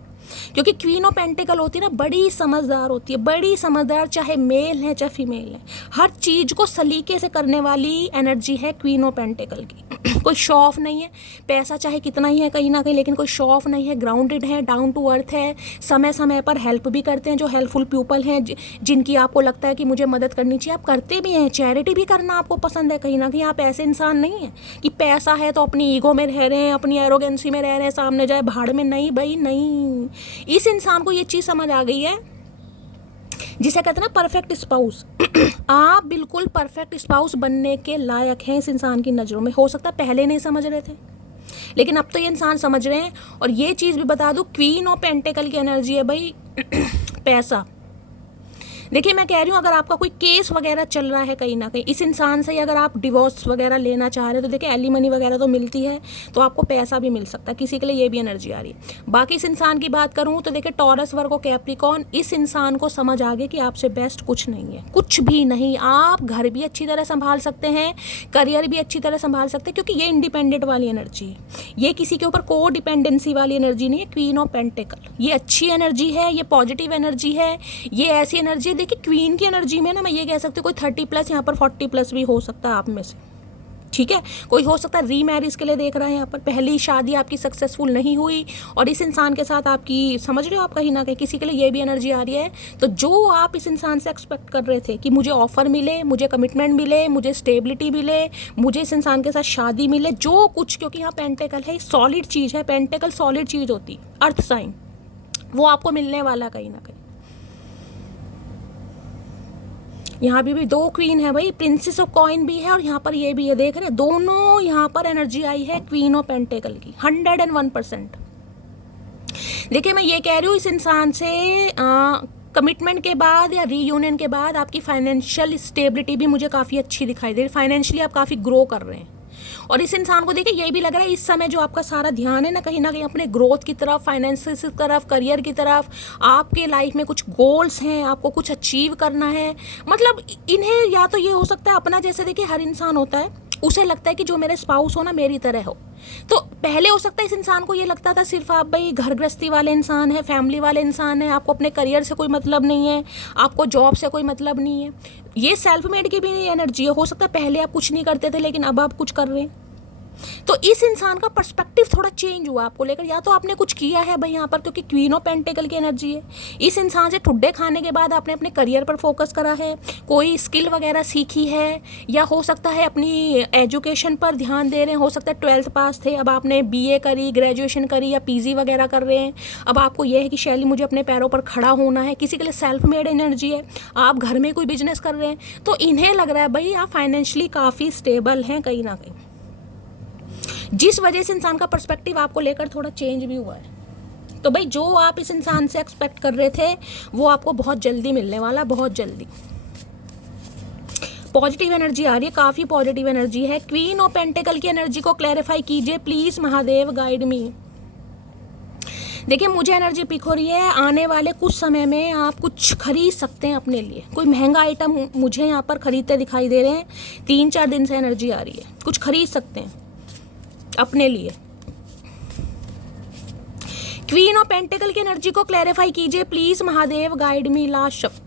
क्योंकि क्वीन ऑफ पेंटिकल होती है ना, बड़ी समझदार होती है, बड़ी समझदार, चाहे मेल है चाहे फीमेल है, हर चीज को सलीके से करने वाली एनर्जी है क्वीन ऑफ पेंटिकल की। कोई शो ऑफ नहीं है, पैसा चाहे कितना ही है कहीं ना कहीं, लेकिन कोई शो ऑफ नहीं है, ग्राउंडेड है, डाउन टू अर्थ है, समय समय पर हेल्प भी करते हैं, जो हेल्पफुल पीपल हैं, जिनकी आपको लगता है कि मुझे मदद करनी चाहिए, आप करते भी हैं। चैरिटी भी करना आपको पसंद है कहीं ना कहीं। आप ऐसे इंसान नहीं है कि पैसा है तो अपनी ईगो में रह रहे हैं, अपनी एरोगेंसी में रह रहे हैं, सामने जाए भाड़ में, नहीं भाई नहीं। इस इंसान को ये चीज़ समझ आ गई है जिसे कहते हैं ना परफेक्ट स्पाउस। आप बिल्कुल परफेक्ट स्पाउस बनने के लायक हैं इस इंसान की नज़रों में। हो सकता है पहले नहीं समझ रहे थे, लेकिन अब तो ये इंसान समझ रहे हैं। और ये चीज़ भी बता दूं, क्वीन ऑफ पेंटिकल की एनर्जी है भाई पैसा। देखिए मैं कह रही हूँ, अगर आपका कोई केस वगैरह चल रहा है कहीं ना कहीं इस इंसान से, अगर आप डिवोर्स वगैरह लेना चाह रहे हो, तो देखिए एलिमनी वगैरह तो मिलती है, तो आपको पैसा भी मिल सकता है किसी के लिए, ये भी एनर्जी आ रही है। बाकी इस इंसान की बात करूँ तो देखिए टॉरस, वर्गो, कैप्रिकॉर्न, इस इंसान को समझ आ गया कि आपसे बेस्ट कुछ नहीं है, कुछ भी नहीं। आप घर भी अच्छी तरह संभाल सकते हैं, करियर भी अच्छी तरह संभाल सकते हैं, क्योंकि ये इंडिपेंडेंट वाली एनर्जी है, ये किसी के ऊपर को डिपेंडेंसी वाली एनर्जी नहीं है। क्वीन ऑफ पेंटिकल ये अच्छी एनर्जी है, ये पॉजिटिव एनर्जी है, ये ऐसी एनर्जी। देखिए क्वीन की एनर्जी में ना, मैं ये कह सकती हूँ कोई 30+ यहाँ पर 40+ भी हो सकता है आप में से, ठीक है। कोई हो सकता है रीमैरिज के लिए देख रहा है, यहाँ पर पहली शादी आपकी सक्सेसफुल नहीं हुई और इस इंसान के साथ आपकी, समझ रहे हो आप, कहीं ना कहीं किसी के लिए ये भी एनर्जी आ रही है। तो जो आप इस इंसान से एक्सपेक्ट कर रहे थे कि मुझे ऑफर मिले, मुझे कमिटमेंट मिले, मुझे स्टेबिलिटी मिले, मुझे इस इंसान के साथ शादी मिले, जो कुछ, क्योंकि यहाँ पेंटिकल है, सॉलिड चीज़ है, पेंटिकल सॉलिड चीज़ होती है, अर्थ साइन, वो आपको मिलने वाला कहीं ना कहीं। यहाँ भी 2 क्वीन है भाई, प्रिंसेस ऑफ कॉइन भी है और यहाँ पर ये भी है, देख रहे हैं, दोनों यहाँ पर एनर्जी आई है क्वीन ऑफ पेंटिकल की 101%। देखिए मैं ये कह रही हूँ, इस इंसान से कमिटमेंट के बाद या रीयूनियन के बाद आपकी फाइनेंशियल स्टेबिलिटी भी मुझे काफ़ी अच्छी दिखाई दे रही है, फाइनेंशियली आप काफ़ी ग्रो कर रहे हैं। और इस इंसान को देखिए ये भी लग रहा है इस समय जो आपका सारा ध्यान है ना कहीं अपने ग्रोथ की तरफ, फाइनेंसेस की तरफ, करियर की तरफ, आपके लाइफ में कुछ गोल्स हैं, आपको कुछ अचीव करना है। मतलब इन्हें या तो ये हो सकता है अपना, जैसे देखिए हर इंसान होता है, उसे लगता है कि जो मेरे स्पाउस हो ना मेरी तरह हो। तो पहले हो सकता है इस इंसान को ये लगता था सिर्फ आप भाई घर गृहस्थी वाले इंसान है, फैमिली वाले इंसान है, आपको अपने करियर से कोई मतलब नहीं है, आपको जॉब से कोई मतलब नहीं है। ये सेल्फ मेड की भी एनर्जी है। हो सकता है पहले आप कुछ नहीं करते थे लेकिन अब आप कुछ कर रहे हैं। तो इस इंसान का पर्सपेक्टिव थोड़ा चेंज हुआ आपको लेकर, या तो आपने कुछ किया है भाई यहाँ पर, क्योंकि क्वीन ऑफ पेंटिकल की एनर्जी है। इस इंसान से ठुड्डे खाने के बाद आपने अपने करियर पर फोकस करा है, कोई स्किल वगैरह सीखी है, या हो सकता है अपनी एजुकेशन पर ध्यान दे रहे हैं। हो सकता है 12th पास थे, अब आपने BA करी, ग्रेजुएशन करी या PG वगैरह कर रहे हैं। अब आपको यह है कि शैली मुझे अपने पैरों पर खड़ा होना है। किसी के लिए सेल्फ मेड एनर्जी है, आप घर में कोई बिजनेस कर रहे हैं, तो इन्हें लग रहा है भाई आप फाइनेंशियली काफ़ी स्टेबल हैं कहीं ना कहीं, जिस वजह से इंसान का पर्सपेक्टिव आपको लेकर थोड़ा चेंज भी हुआ है। तो भाई जो आप इस इंसान से एक्सपेक्ट कर रहे थे वो आपको बहुत जल्दी मिलने वाला, बहुत जल्दी। पॉजिटिव एनर्जी आ रही है, काफ़ी पॉजिटिव एनर्जी है। क्वीन ऑफ पेंटिकल की एनर्जी को क्लैरिफाई कीजिए प्लीज़ महादेव, गाइड मी। देखिए मुझे एनर्जी पिक हो रही है, आने वाले कुछ समय में आप कुछ खरीद सकते हैं अपने लिए। कोई महंगा आइटम मुझे यहाँ पर खरीदते दिखाई दे रहे हैं, 3-4 दिन से एनर्जी आ रही है, कुछ खरीद सकते हैं अपने लिए। क्वीन ऑफ पेंटिकल की एनर्जी को क्लैरिफाई कीजिए please Mahadev, guide me. Last शब्द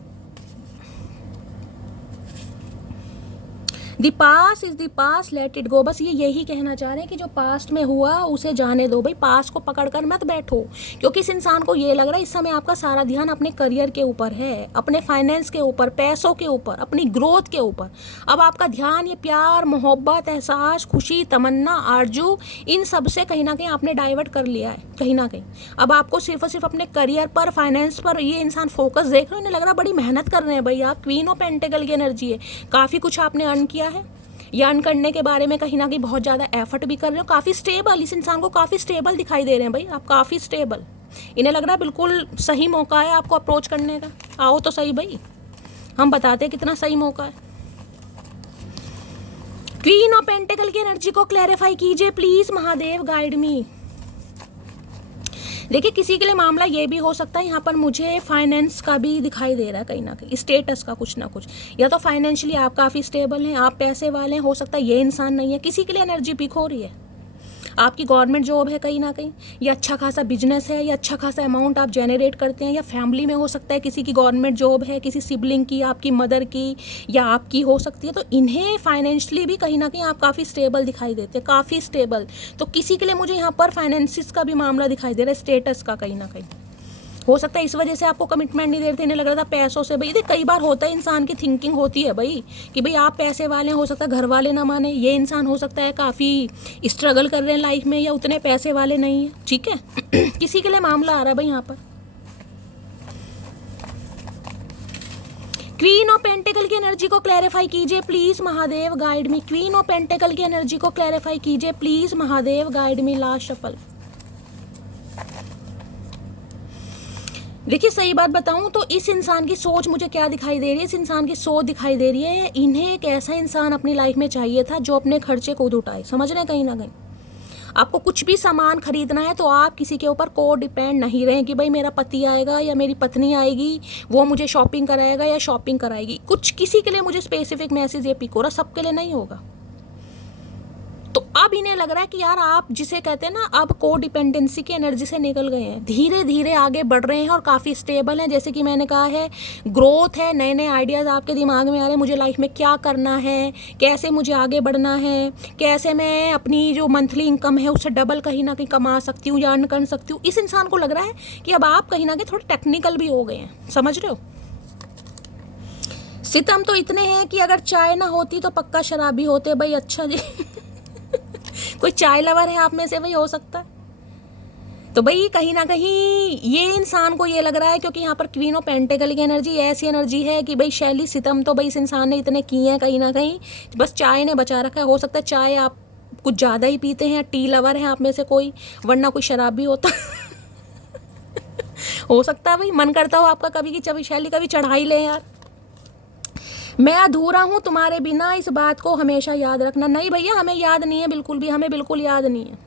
the past is the past, let it go. बस ये यही कहना चाह रहे हैं कि जो पास्ट में हुआ उसे जाने दो भाई, पास्ट को पकड़कर मत बैठो। क्योंकि इस इंसान को ये लग रहा है इस समय आपका सारा ध्यान अपने करियर के ऊपर है, अपने फाइनेंस के ऊपर, पैसों के ऊपर, अपनी ग्रोथ के ऊपर। अब आपका ध्यान ये प्यार, मोहब्बत, एहसास, खुशी, तमन्ना, आरजू, इन सब से कहीं ना कहीं आपने डाइवर्ट कर लिया है कहीं ना कहीं। अब आपको सिर्फ और सिर्फ अपने करियर पर, फाइनेंस पर ये इंसान फोकस देख रहे हो। इन्हें लग रहा है बड़ी मेहनत कर रहे हैं भाई आप। क्वीन ऑफ पेंटिकल की एनर्जी है, काफ़ी कुछ आपने अर्न किया है, या अर्न करने के बारे में कहीं ना कहीं बहुत ज़्यादा एफर्ट भी कर रहे हो। काफ़ी स्टेबल, इस इंसान को काफ़ी स्टेबल दिखाई दे रहे हैं भाई आप, काफ़ी स्टेबल। इन्हें लग रहा है बिल्कुल सही मौका है आपको अप्रोच करने का। आओ तो सही भाई, हम बताते हैं कितना सही मौका है। क्वीन ऑफ पेंटिकल की एनर्जी को क्लैरिफाई कीजिए प्लीज महादेव, गाइड मी। देखिए किसी के लिए मामला ये भी हो सकता है, यहाँ पर मुझे फाइनेंस का भी दिखाई दे रहा है कहीं ना कहीं, स्टेटस का कुछ ना कुछ। या तो फाइनेंशियली आप काफ़ी स्टेबल हैं, आप पैसे वाले हैं, हो सकता है ये इंसान नहीं है। किसी के लिए एनर्जी पिक हो रही है, आपकी गवर्नमेंट जॉब है कहीं ना कहीं, या अच्छा खासा बिजनेस है, या अच्छा खासा अमाउंट आप जनरेट करते हैं, या फैमिली में हो सकता है किसी की गवर्नमेंट जॉब है, किसी सिबलिंग की, आपकी मदर की या आपकी हो सकती है। तो इन्हें फाइनेंशियली भी कहीं ना कहीं आप काफ़ी स्टेबल दिखाई देते हैं, काफ़ी स्टेबल। तो किसी के लिए मुझे यहाँ पर फाइनेंसिस का भी मामला दिखाई दे रहा है, स्टेटस का कहीं ना कहीं। हो सकता है इस वजह से आपको कमिटमेंट नहीं दे रहे थे, इन्हें लग रहा था पैसों से। भाई कई बार होता है, इंसान की थिंकिंग होती है भाई कि भाई आप पैसे वाले हैं, हो सकता है घर वाले ना माने। ये इंसान हो सकता है काफ़ी स्ट्रगल कर रहे हैं लाइफ में, या उतने पैसे वाले नहीं है, ठीक है। किसी के लिए मामला आ रहा है भाई यहाँ पर। क्वीन ऑफ पेंटिकल की एनर्जी को क्लैरिफाई कीजिए please Mahadev, guide me. Queen of pentacle की एनर्जी को क्लैरिफाई कीजिए please Mahadev, guide me. Last shuffle. देखिए सही बात बताऊं तो इस इंसान की सोच मुझे क्या दिखाई दे रही है, इस इंसान की सोच दिखाई दे रही है इन्हें एक ऐसा इंसान अपनी लाइफ में चाहिए था जो अपने खर्चे खुद उठाए। समझ रहे हैं कहीं ना कहीं। आपको कुछ भी सामान खरीदना है तो आप किसी के ऊपर को डिपेंड नहीं रहे कि भाई मेरा पति आएगा या मेरी पत्नी आएगी, वो मुझे शॉपिंग कराएगा या शॉपिंग कराएगी। कुछ किसी के लिए मुझे स्पेसिफिक मैसेज ये पिक हो रहा, सबके लिए नहीं होगा। तो अब इन्हें लग रहा है कि यार आप जिसे कहते हैं ना, अब को डिपेंडेंसी की एनर्जी से निकल गए हैं, धीरे धीरे आगे बढ़ रहे हैं और काफ़ी स्टेबल हैं। जैसे कि मैंने कहा है, ग्रोथ है, नए नए आइडियाज़ आपके दिमाग में आ रहे हैं, मुझे लाइफ में क्या करना है, कैसे मुझे आगे बढ़ना है, कैसे मैं अपनी जो मंथली इनकम है उससे डबल कहीं ना कहीं कमा सकती हूँ या अर्न कर सकती हूँ। इस इंसान को लग रहा है कि अब आप कहीं ना कहीं थोड़े टेक्निकल भी हो गए हैं। समझ रहे हो। सितम तो इतने हैं कि अगर चाय ना होती तो पक्का शराबी होते भाई। अच्छा जी। कोई चाय लवर है आप में से भाई, हो सकता है। तो भाई कहीं ना कहीं ये इंसान को ये लग रहा है, क्योंकि यहाँ पर क्वीन ऑफ पेंटिकल की एनर्जी ऐसी एनर्जी है कि भाई शैली सितम तो भाई इस इंसान ने इतने किए हैं कहीं ना कहीं, बस चाय ने बचा रखा है। हो सकता है चाय आप कुछ ज़्यादा ही पीते हैं, टी लवर है आप में से कोई, वरना कोई शराबी होता। हो सकता है भाई मन करता हो आपका कभी कि शैली कभी चढ़ाई ले यार। मैं अधूरा हूँ तुम्हारे बिना, इस बात को हमेशा याद रखना। नहीं भैया हमें याद नहीं है, बिल्कुल भी हमें बिल्कुल याद नहीं है।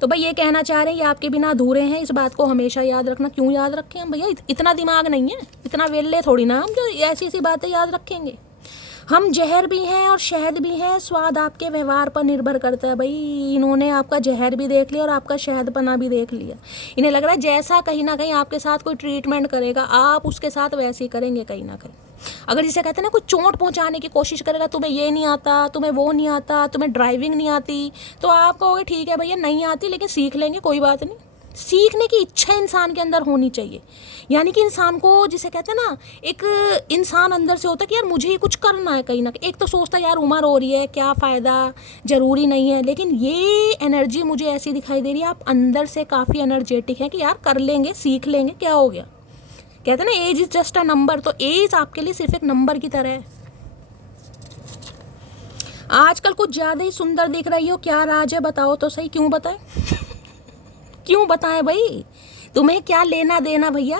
तो भाई ये कहना चाह रहे हैं ये आपके बिना अधूरे हैं, इस बात को हमेशा याद रखना। क्यों याद रखें हम भैया, इतना दिमाग नहीं है, इतना वेल्ले थोड़ी ना हम जो ऐसी ऐसी बातें याद रखेंगे। हम जहर भी हैं और शहद भी हैं, स्वाद आपके व्यवहार पर निर्भर करता है। भाई इन्होंने आपका जहर भी देख लिया और आपका शहदपना भी देख लिया। इन्हें लग रहा है जैसा कहीं ना कहीं आपके साथ कोई ट्रीटमेंट करेगा आप उसके साथ वैसे ही करेंगे कहीं ना कहीं। अगर जिसे कहते हैं ना, कोई चोट पहुंचाने की कोशिश करेगा, तुम्हें ये नहीं आता, तुम्हें वो नहीं आता, तुम्हें ड्राइविंग नहीं आती, तो आप कहोगे ठीक है भैया नहीं आती लेकिन सीख लेंगे, कोई बात नहीं। सीखने की इच्छा इंसान के अंदर होनी चाहिए। यानी कि इंसान को जिसे कहते हैं ना, एक इंसान अंदर से होता है कि यार मुझे ही कुछ करना है कहीं ना कहीं। एक तो सोचता है यार उम्र हो रही है, क्या फ़ायदा, ज़रूरी नहीं है। लेकिन ये एनर्जी मुझे ऐसी दिखाई दे रही है, आप अंदर से काफ़ी एनर्जेटिक हैं कि यार कर लेंगे, सीख लेंगे, क्या हो गया। कहते हैं ना age is just a number, तो एज आपके लिए सिर्फ एक नंबर की तरह है। आजकल कुछ ज़्यादा ही सुंदर दिख रही हो, क्या राज है बताओ तो सही। क्यों बताएं। क्यों बताएं भाई, तुम्हें क्या लेना देना भैया।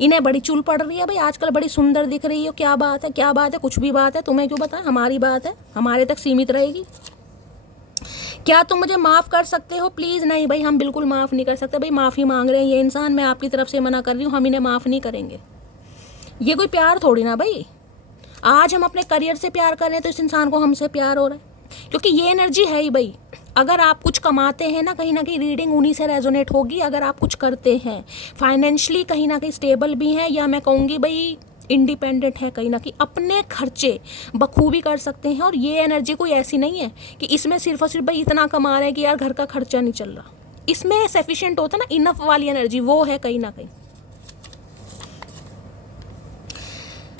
इन्हें बड़ी चुल पड़ रही है भाई, आजकल बड़ी सुंदर दिख रही हो, क्या बात है, क्या बात है, कुछ भी बात है, तुम्हें क्यों बताएं। हमारी बात है, हमारे तक सीमित रहेगी। क्या तुम मुझे माफ़ कर सकते हो प्लीज़। नहीं भाई हम बिल्कुल माफ़ नहीं कर सकते भाई, माफ़ी मांग रहे हैं ये इंसान, मैं आपकी तरफ से मना कर रही हूँ, हम इन्हें माफ़ नहीं करेंगे। ये कोई प्यार थोड़ी ना भाई। आज हम अपने करियर से प्यार कर रहे हैं तो इस इंसान को हमसे प्यार हो रहा है, क्योंकि ये एनर्जी है ही भाई। अगर आप कुछ कमाते हैं ना, कहीं ना कहीं रीडिंग उन्हीं से रेजोनेट होगी। अगर आप कुछ करते हैं फाइनेंशियली कहीं ना कहीं स्टेबल भी हैं, या मैं कहूँगी भाई इंडिपेंडेंट है कहीं ना कहीं, अपने खर्चे बखूबी कर सकते हैं। और ये एनर्जी कोई ऐसी नहीं है कि इसमें सिर्फ और सिर्फ भाई इतना कमा रहे हैं कि यार घर का खर्चा नहीं चल रहा। इसमें सफिशिएंट होता है ना, इनफ वाली एनर्जी वो है कहीं ना कहीं।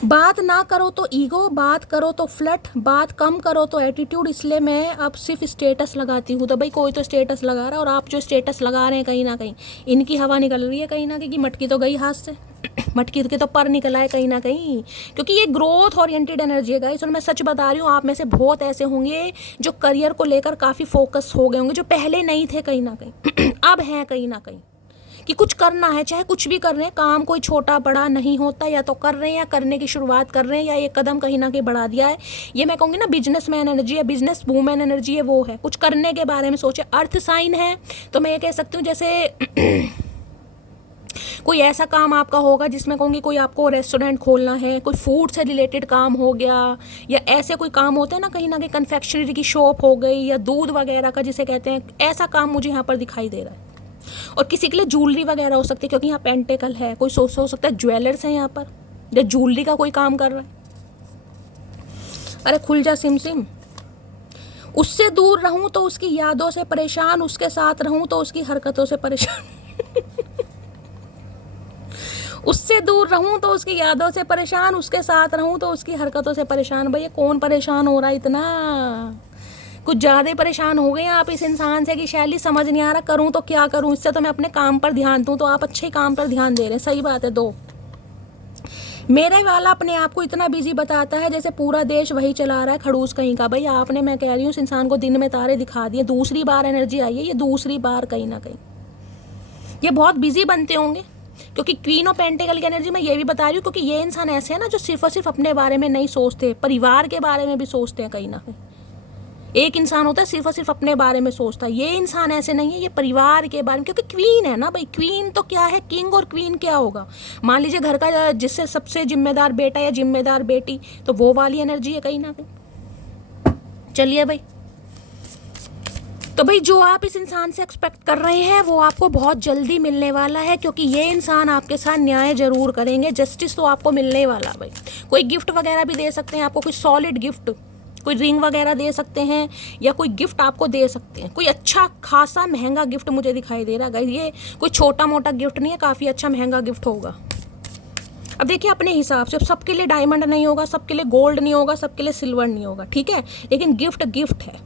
बात ना करो तो ईगो, बात करो तो फ्लट, बात कम करो तो एटीट्यूड। इसलिए मैं अब सिर्फ स्टेटस लगाती हूँ। तो भाई कोई तो स्टेटस लगा रहा है और आप जो स्टेटस लगा रहे हैं कहीं ना कहीं इनकी हवा निकल रही है कहीं ना कहीं कि मटकी तो गई हाथ से, मटकी के तो पर निकल आए कहीं ना कहीं, क्योंकि ये ग्रोथ ओरिएंटेड एनर्जी है गाइस। और मैं सच बता रही हूँ, आप में से बहुत ऐसे होंगे जो करियर को लेकर काफ़ी फोकस हो गए होंगे, जो पहले नहीं थे कहीं ना कहीं अब हैं कहीं ना कहीं, कि कुछ करना है, चाहे कुछ भी कर रहे हैं, काम कोई छोटा बड़ा नहीं होता, या तो कर रहे हैं या करने की शुरुआत कर रहे हैं या एक कदम कहीं ना कहीं बढ़ा दिया है। ये मैं कहूँगी ना बिजनेसमैन एनर्जी है, बिजनेस वूमेन एनर्जी है, वो है कुछ करने के बारे में सोचे। अर्थ साइन है तो मैं ये कह सकती हूँ जैसे कोई ऐसा काम आपका होगा जिसमें कहूँगी कोई आपको रेस्टोरेंट खोलना है, कोई फूड से रिलेटेड काम हो गया, या ऐसे कोई काम होते हैं ना कहीं कन्फेक्शनरी की शॉप हो गई, या दूध वगैरह का जिसे कहते हैं, ऐसा काम मुझे यहाँ पर दिखाई दे रहा है। और किसी के लिए ज्वेलरी वगैरह हो सकती है, क्योंकि यहाँ पेंटेकल है, कोई सोच हो सकता है ज्वेलर्स हैं यहाँ पर, या ज्वेलरी का कोई काम कर रहा है। अरे खुल जा सिम सिम। उससे दूर रहूं तो उसकी यादों से परेशान, उसके साथ रहूं तो उसकी हरकतों से परेशान उससे दूर रहूं तो उसकी यादों से परेशान, उसके साथ रहूं तो उसकी हरकतों से परेशान। भैया कौन परेशान हो रहा है इतना? कुछ ज़्यादा परेशान हो गए हैं आप इस इंसान से कि शैली समझ नहीं आ रहा करूं तो क्या करूं, इससे तो मैं अपने काम पर ध्यान दूं। तो आप अच्छे काम पर ध्यान दे रहे हैं, सही बात है। दो मेरे वाला अपने आप को इतना बिजी बताता है जैसे पूरा देश वही चला रहा है, खड़ूस कहीं का। भाई आपने, मैं कह रही हूँ, इस इंसान को दिन में तारे दिखा दिए। दूसरी बार एनर्जी आई है, ये दूसरी बार कहीं ना कहीं ये बहुत बिजी बनते होंगे, क्योंकि क्वीन ऑफ पेंटिकल की एनर्जी मैं ये भी बता रही हूँ, क्योंकि ये इंसान ऐसे है ना जो सिर्फ और सिर्फ अपने बारे में नहीं सोचते, परिवार के बारे में भी सोचते हैं कहीं ना कहीं। एक इंसान होता है सिर्फ और सिर्फ अपने बारे में सोचता है, ये इंसान ऐसे नहीं है, ये परिवार के बारे में, क्योंकि क्वीन है ना भाई। क्वीन तो क्या है, किंग और क्वीन क्या होगा। मान लीजिए घर का जिससे सबसे जिम्मेदार बेटा या जिम्मेदार बेटी, तो वो वाली एनर्जी है कहीं ना कहीं। चलिए भाई, तो भाई जो आप इस इंसान से एक्सपेक्ट कर रहे हैं वो आपको बहुत जल्दी मिलने वाला है, क्योंकि ये इंसान आपके साथ न्याय जरूर करेंगे। जस्टिस तो आपको मिलने वाला भाई। कोई गिफ्ट वगैरह भी दे सकते हैं आपको, कोई सॉलिड गिफ्ट, कोई रिंग वगैरह दे सकते हैं, या कोई गिफ्ट आपको दे सकते हैं, कोई अच्छा खासा महंगा गिफ्ट मुझे दिखाई दे रहा है। ये कोई छोटा मोटा गिफ्ट नहीं है, काफ़ी अच्छा महंगा गिफ्ट होगा। अब देखिए अपने हिसाब से, सबके लिए डायमंड नहीं होगा, सबके लिए गोल्ड नहीं होगा, सबके लिए सिल्वर नहीं होगा, ठीक है, लेकिन गिफ्ट गिफ्ट है।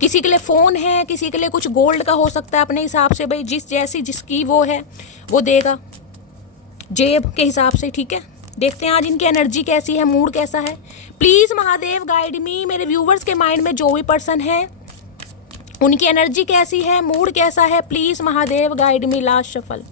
किसी के लिए फ़ोन है, किसी के लिए कुछ गोल्ड का हो सकता है, अपने हिसाब से भाई जिस जैसी जिसकी वो है वो देगा जेब के हिसाब से, ठीक है। देखते हैं आज इनकी एनर्जी कैसी है, मूड कैसा है। प्लीज़ महादेव गाइड मी। मेरे व्यूवर्स के माइंड में जो भी पर्सन है उनकी एनर्जी कैसी है, मूड कैसा है, please Mahadev guide me. Last shuffle,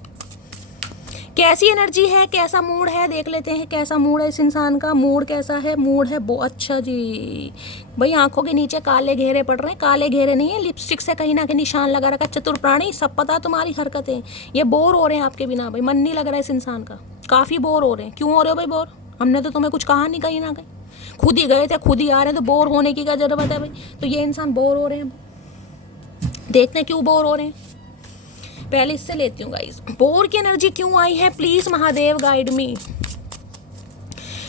कैसी एनर्जी है, कैसा मूड है, देख लेते हैं कैसा मूड है इस इंसान का। मूड कैसा है, मूड है बहुत अच्छा जी। भाई आंखों के नीचे काले घेरे पड़ रहे हैं, काले घेरे नहीं है, लिपस्टिक से कहीं ना कहीं निशान लगा रखा। चतुर प्राणी, सब पता तुम्हारी हरकतें। ये बोर हो रहे हैं आपके बिना भाई, मन नहीं लग रहा है इस इंसान का, काफ़ी बोर हो रहे हैं। क्यों हो रहे हो भाई बोर? हमने तो तुम्हें कुछ कहा नहीं कहीं ना कहीं, खुद ही गए थे खुद ही आ रहे हैं, तो बोर होने की क्या ज़रूरत है भाई। तो ये इंसान बोर हो रहे हैं, देखते हैं क्यों बोर हो रहे हैं। पहले इससे लेती हूँ गाइस, बोर की एनर्जी क्यों आई है, please Mahadev guide me.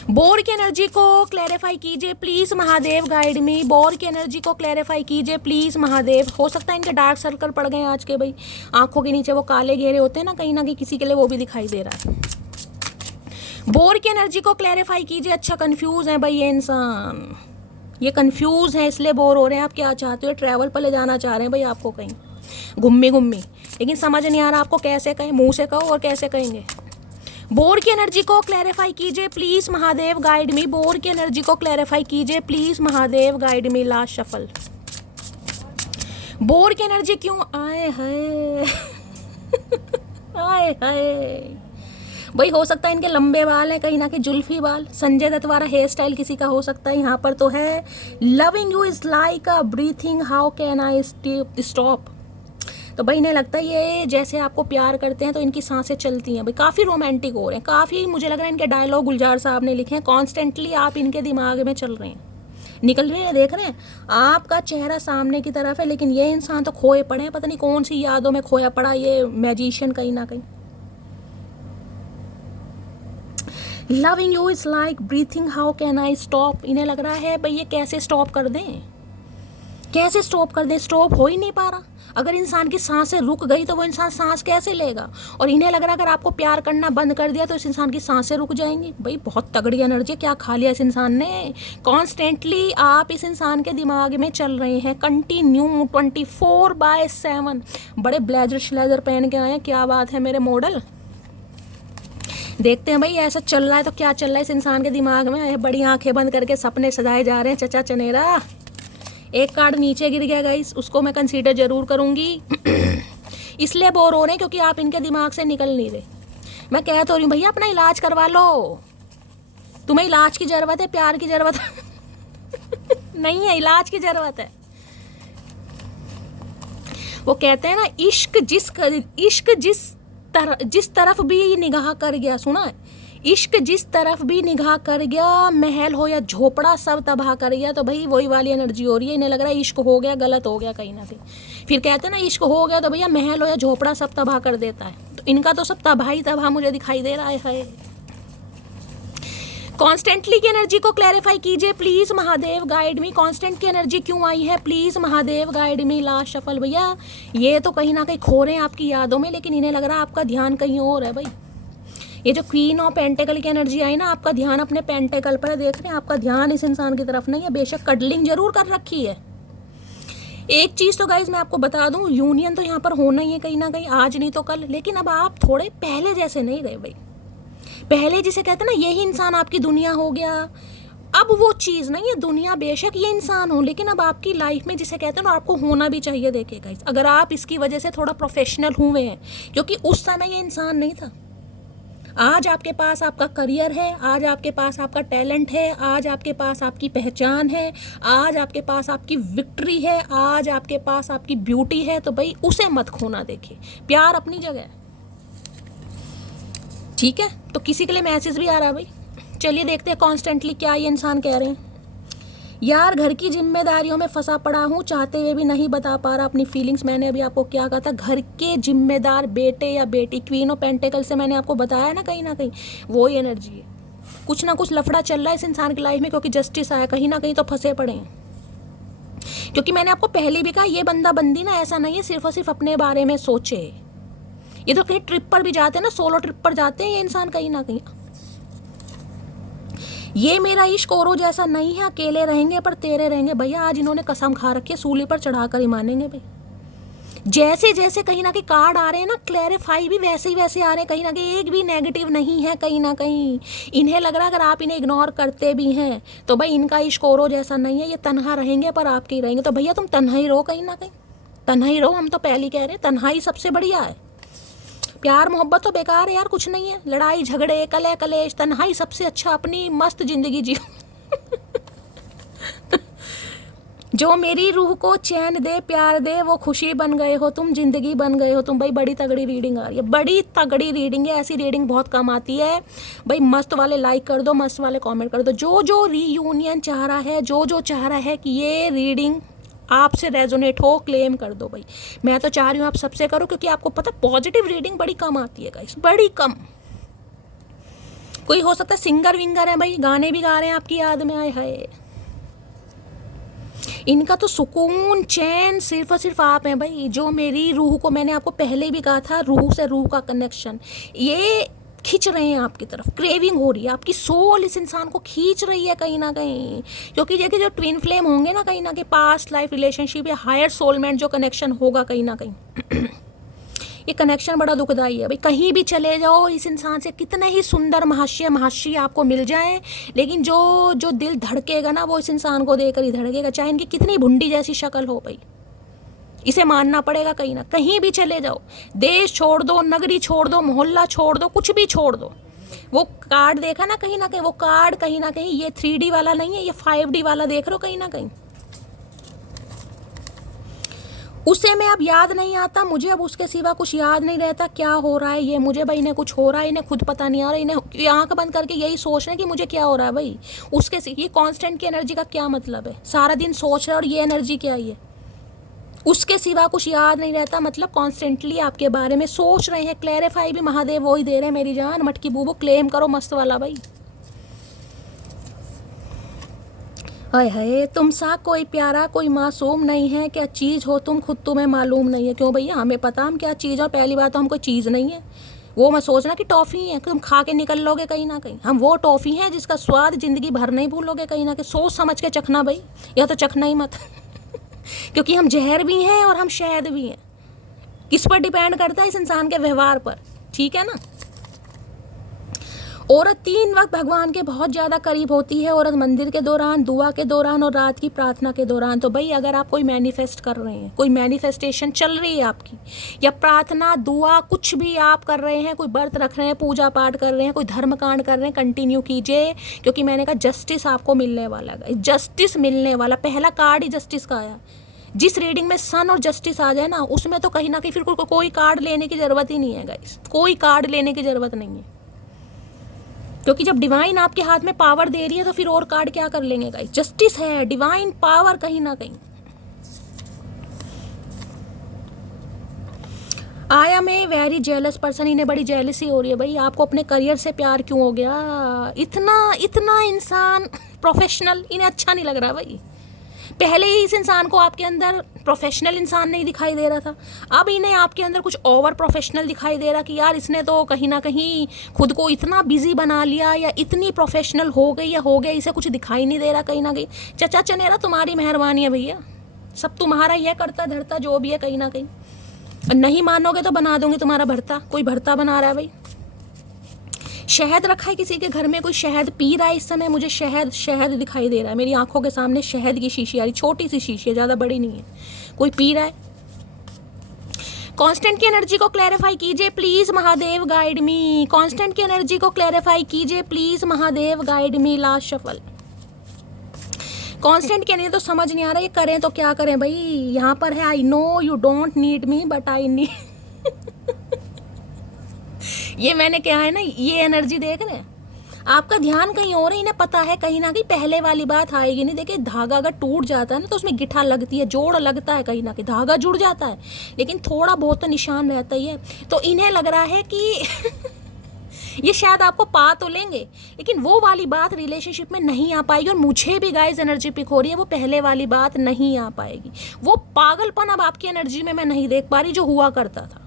Bore की एनर्जी को क्लैरिफाई कीजिए please Mahadev guide me. Bore की एनर्जी को क्लैरिफाई कीजिए प्लीज महादेव। हो सकता है इनके डार्क सर्कल पड़ गए आज के भाई, आंखों के नीचे वो काले घेरे होते हैं ना कहीं किसी के लिए, वो भी दिखाई दे रहा है। बोर की एनर्जी को क्लैरिफाई कीजिए। अच्छा कंफ्यूज है भाई ये इंसान, ये कंफ्यूज है इसलिए बोर हो रहे हैं। आप क्या चाहते हो, ट्रैवल पर ले जाना चाह रहे हैं भाई आपको कहीं घूमी, लेकिन समझ नहीं आ रहा आपको कैसे कहें, मुंह से कहो और कैसे कहेंगे। बोर की एनर्जी को क्लैरिफाई कीजिए please Mahadev guide me. Bore की एनर्जी को क्लैरिफाई कीजिए please Mahadev guide me. Last shuffle, bore की एनर्जी क्यों आए है आए हाय भाई। हो सकता है इनके लंबे बाल हैं कहीं ना कहीं, जुल्फी बाल, संजय दत्त वाला हेयर स्टाइल किसी का हो सकता है। यहाँ पर तो है loving you is like a breathing, how can I stop. तो भाई इन्हें लगता है ये जैसे आपको प्यार करते हैं तो इनकी सांसें चलती हैं भाई। काफ़ी रोमांटिक हो रहे हैं, काफ़ी मुझे लग रहा है इनके डायलॉग गुलजार साहब ने लिखे हैं, कॉन्स्टेंटली आप इनके दिमाग में चल रहे हैं, निकल रहे हैं। देख रहे हैं आपका चेहरा सामने की तरफ है, लेकिन ये इंसान तो खोए पड़े हैं, पता नहीं कौन सी यादों में खोया पड़ा ये मैजिशियन कहीं ना कहीं। Loving you is like breathing, how can I stop. इन्हें लग रहा है भाई ये कैसे स्टॉप कर दें, कैसे स्टॉप कर दें, स्टॉप हो ही नहीं पा रहा। अगर इंसान की सांसें रुक गई तो वो इंसान सांस कैसे लेगा। और इन्हें लग रहा है अगर आपको प्यार करना बंद कर दिया तो इस इंसान की सांसें रुक जाएंगी। भाई बहुत तगड़ी एनर्जी क्या खा लिया इस इंसान ने। कॉन्स्टेंटली आप इस इंसान के दिमाग में चल रहे हैं, कंटिन्यू 24/7। बड़े ब्लेजर श्लेजर पहन के आए हैं, क्या बात है मेरे मॉडल। देखते हैं भाई ऐसा चल रहा है तो क्या चल रहा है इस इंसान के दिमाग में। बड़ी आंखें बंद करके सपने सजाए जा रहे हैं चचा चनेरा। एक कार्ड नीचे गिर गया गाइस, उसको मैं कंसीडर जरूर करूंगी। इसलिए बोर हो रहे हैं क्योंकि आप इनके दिमाग से निकल नहीं रहे। मैं कह तो रही हूँ भैया अपना इलाज करवा लो, तुम्हें इलाज की ज़रूरत है, प्यार की ज़रूरत नहीं है, इलाज की ज़रूरत है। वो कहते हैं ना इश्क जिस तरफ भी निगाह कर गया, सुना है, इश्क जिस तरफ भी निगाह कर गया, महल हो या झोपड़ा सब तबाह कर गया। तो भाई वही वाली एनर्जी हो रही है। इन्हें लग रहा है इश्क हो गया, गलत हो गया कहीं ना कहीं। फिर कहते हैं ना इश्क हो गया तो भैया महल हो या झोपड़ा सब तबाह कर देता है। तो इनका तो सब तबाही तबाह मुझे दिखाई दे रहा है। कॉन्स्टेंटली की एनर्जी को क्लैरिफाई कीजिए please Mahadev, guide me. Constant की एनर्जी क्यों आई है please Mahadev, guide me. Last shuffle भैया ये तो कहीं ना कहीं खो रहे हैं आपकी यादों में, लेकिन इन्हें लग रहा है आपका ध्यान कहीं और है भाई। ये जो क्वीन ऑफ पेंटेकल की एनर्जी आई ना, आपका ध्यान अपने पेंटेकल पर देख रहे हैं, आपका ध्यान इस इंसान की तरफ नहीं है। बेशक कडलिंग जरूर कर रखी है। एक चीज़ तो गाइज मैं आपको बता दूं, यूनियन तो यहाँ पर होना ही है कहीं ना कहीं, आज नहीं तो कल। लेकिन अब आप थोड़े पहले जैसे नहीं रहे भाई। पहले जिसे कहते हैं ना यही इंसान आपकी दुनिया हो गया, अब वो चीज़ नहीं है। दुनिया बेशक ये इंसान हो, लेकिन अब आपकी लाइफ में जिसे कहते हैं ना आपको होना भी चाहिए। देखिए गाइज अगर आप इसकी वजह से थोड़ा प्रोफेशनल हुए हैं, क्योंकि उस समय ये इंसान नहीं था। आज आपके पास आपका करियर है, आज आपके पास आपका टैलेंट है, आज आपके पास आपकी पहचान है, आज आपके पास आपकी विक्ट्री है, आज आपके पास आपकी ब्यूटी है। तो भाई उसे मत खोना। देखिए प्यार अपनी जगह है, ठीक है। तो किसी के लिए मैसेज भी आ रहा है भाई। चलिए देखते हैं कॉन्स्टेंटली क्या ये इंसान कह रहे हैं। यार घर की जिम्मेदारियों में फंसा पड़ा हूँ, चाहते हुए भी नहीं बता पा रहा अपनी फीलिंग्स। मैंने अभी आपको क्या कहा था, घर के जिम्मेदार बेटे या बेटी, क्वीन ऑफ पेंटेकल से मैंने आपको बताया ना कहीं ना कहीं वो ही एनर्जी है। कुछ ना कुछ लफड़ा चल रहा है इस इंसान की लाइफ में, क्योंकि जस्टिस आया, कहीं ना कहीं तो फंसे पड़े हैं। क्योंकि मैंने आपको पहले भी कहा ये बंदा बंदी ना ऐसा नहीं है सिर्फ और सिर्फ अपने बारे में सोचे। ये तो कहीं ट्रिप पर भी जाते हैं ना, सोलो ट्रिप पर जाते हैं ये इंसान कहीं ना कहीं। ये मेरा इश्क औरों जैसा नहीं है, अकेले रहेंगे पर तेरे रहेंगे। भैया आज इन्होंने कसम खा रखी है, सूली पर चढ़ाकर ही मानेंगे भाई। जैसे जैसे कहीं ना कहीं कार्ड आ रहे हैं ना क्लैरिफाई भी वैसे ही वैसे आ रहे हैं, कहीं ना कहीं एक भी नेगेटिव नहीं है कहीं ना कहीं। इन्हें लग रहा है अगर आप इन्हें इग्नोर करते भी हैं तो भाई इनका इश्क औरों जैसा नहीं है, ये तन्हा रहेंगे पर आपके ही रहेंगे। तो भैया तुम तन्हा ही रहो, कहीं ना कहीं तन्हा ही रहो। हम तो पहले ही कह रहे हैं तन्हाई सबसे बढ़िया है। प्यार मोहब्बत तो बेकार है यार, कुछ नहीं है। लड़ाई झगड़े कलह कलेश, तन्हाई सबसे अच्छा। अपनी मस्त जिंदगी जियो। जो मेरी रूह को चैन दे प्यार दे, वो खुशी बन गए हो तुम, जिंदगी बन गए हो तुम। भाई बड़ी तगड़ी रीडिंग आ रही है, बड़ी तगड़ी रीडिंग है। ऐसी रीडिंग बहुत कम आती है भाई। मस्त वाले लाइक कर दो, मस्त वाले कमेंट कर दो। जो जो रीयूनियन चाह रहा है, जो जो चाह रहा है कि ये रीडिंग आपसे रेजोनेट हो, क्लेम कर दो भाई। मैं तो चाह रही हूँ आप सबसे करो, क्योंकि आपको पता पॉजिटिव रीडिंग बड़ी कम आती है गाइस, बड़ी कम। कोई हो सकता है सिंगर विंगर है भाई, गाने भी गा रहे हैं आपकी याद में, आए हाय। इनका तो सुकून चैन सिर्फ और सिर्फ आप हैं भाई। जो मेरी रूह को, मैंने आपको पहले भी कहा था, रूह से रूह का कनेक्शन ये खींच रहे हैं आपकी तरफ, क्रेविंग हो रही है, आपकी सोल इस इंसान को खींच रही है कहीं ना कहीं। क्योंकि देखिए जो ट्विन फ्लेम होंगे ना कहीं पास्ट लाइफ रिलेशनशिप या हायर सोलमेट जो कनेक्शन होगा कहीं ना कहीं, ये कनेक्शन बड़ा दुखदाई है भाई। कहीं भी चले जाओ इस इंसान से कितने ही सुंदर महाशय आपको मिल जाए, लेकिन जो जो दिल धड़केगा ना वो इस इंसान को देकर ही धड़केगा, चाहे इनकी कितनी भुंडी जैसी शक्ल हो भाई। इसे मानना पड़ेगा कहीं ना कहीं भी चले जाओ, देश छोड़ दो, नगरी छोड़ दो, मोहल्ला छोड़ दो, कुछ भी छोड़ दो। वो कार्ड देखा ना कहीं, वो कार्ड कहीं ना कहीं ये 3D वाला नहीं है, ये 5D वाला देख रहे हो कहीं ना कहीं। उसे मैं अब याद नहीं आता, मुझे अब उसके सिवा कुछ याद नहीं रहता। क्या हो रहा है ये मुझे भाई, इन्हें कुछ हो रहा है, इन्हें खुद पता नहीं आ रहा। इन्हें आंख बंद करके यही सोच रहे हैं कि मुझे क्या हो रहा है भाई। उसके ये कांस्टेंट की एनर्जी का क्या मतलब है, सारा दिन सोच रहे हैं। और ये एनर्जी क्या है, उसके सिवा कुछ याद नहीं रहता, मतलब कॉन्स्टेंटली आपके बारे में सोच रहे हैं। क्लैरिफाई भी महादेव वही दे रहे हैं, मेरी जान मटकी बूबू, क्लेम करो मस्त वाला भाई। हाय हाय, तुम सा कोई प्यारा कोई मासूम नहीं है, क्या चीज़ हो तुम खुद तुम्हें मालूम नहीं है। क्यों भैया, हमें पता हम क्या चीज़, और पहली बात तो हम कोई चीज़ नहीं है। वो मत सोचना कि टॉफ़ी है कि तुम खा के निकल लोगे कहीं ना कहीं। हम वो टॉफ़ी हैं जिसका स्वाद ज़िंदगी भर नहीं भूलोगे कहीं ना कहीं। सोच समझ के चखना भाई, या तो चखना ही मत क्योंकि हम जहर भी हैं और हम शहद भी हैं। किस पर डिपेंड करता है? इस इंसान के व्यवहार पर, ठीक है ना। औरत 3 वक्त भगवान के बहुत ज़्यादा करीब होती है। औरत मंदिर के दौरान, दुआ के दौरान और रात की प्रार्थना के दौरान। तो भाई अगर आप कोई मैनिफेस्ट कर रहे हैं, कोई मैनिफेस्टेशन चल रही है आपकी, या प्रार्थना दुआ कुछ भी आप कर रहे हैं, कोई व्रत रख रहे हैं, पूजा पाठ कर रहे हैं, कोई धर्म कांड कर रहे हैं, कंटिन्यू कीजिए। क्योंकि मैंने कहा जस्टिस आपको मिलने वाला है, जस्टिस मिलने वाला। पहला कार्ड ही जस्टिस का आया। जिस रीडिंग में सन और जस्टिस आ जाए ना, उसमें तो कहीं ना कहीं फिर कोई कार्ड लेने की ज़रूरत ही नहीं है गाइस। कोई कार्ड लेने की ज़रूरत नहीं है, क्योंकि जब डिवाइन आपके हाथ में पावर दे रही है तो फिर और कार्ड क्या कर लेंगे गाइस। जस्टिस है, डिवाइन पावर कहीं ना कहीं। I am a very jealous person, इन्हें बड़ी जेलसी हो रही है भाई। आपको अपने करियर से प्यार क्यों हो गया? इतना इतना इंसान प्रोफेशनल, इन्हें अच्छा नहीं लग रहा भाई। पहले ही इस इंसान को आपके अंदर प्रोफेशनल इंसान नहीं दिखाई दे रहा था, अब इन्हें आपके अंदर कुछ ओवर प्रोफेशनल दिखाई दे रहा कि यार इसने तो कहीं ना कहीं खुद को इतना बिजी बना लिया, या इतनी प्रोफेशनल हो गई या हो गया, इसे कुछ दिखाई नहीं दे रहा कहीं ना कहीं। चचा चनेरा तुम्हारी मेहरबानी है भैया, सब तुम्हारा ही है, करता धरता जो भी है कहीं ना कहीं। नहीं मानोगे तो बना दूंगी तुम्हारा भरता। कोई भरता बना रहा है भाई। शहद रखा है किसी के घर में, कोई शहद पी रहा है इस समय। मुझे शहद शहद दिखाई दे रहा है मेरी आंखों के सामने। शहद की शीशी आ रही, छोटी सी शीशी है, ज़्यादा बड़ी नहीं है। कोई पी रहा है। कांस्टेंट की एनर्जी को क्लैरिफाई कीजिए please, Mahadev guide me. Constant की एनर्जी को क्लैरिफाई कीजिए please, Mahadev guide me. Last shuffle. Constant की एनर्जी तो समझ नहीं आ रहा, ये करें तो क्या करें भाई। यहाँ पर है I know you don't need me but I need ये मैंने क्या है ना, ये एनर्जी देख रहे हैं, आपका ध्यान कहीं और है। इन्हें पता है कहीं ना कहीं पहले वाली बात आएगी नहीं। देखिए धागा अगर टूट जाता है ना तो उसमें गिठा लगती है, जोड़ लगता है, कहीं ना कहीं धागा जुड़ जाता है, लेकिन थोड़ा बहुत तो निशान रहता ही है। तो इन्हें लग रहा है कि ये शायद आपको पा तो लेंगे, लेकिन वो वाली बात रिलेशनशिप में नहीं आ पाएगी। और मुझे भी गाइस एनर्जी पिक हो रही है, वो पहले वाली बात नहीं आ पाएगी। वो पागलपन अब आपकी एनर्जी में मैं नहीं देख पा रही जो हुआ करता था।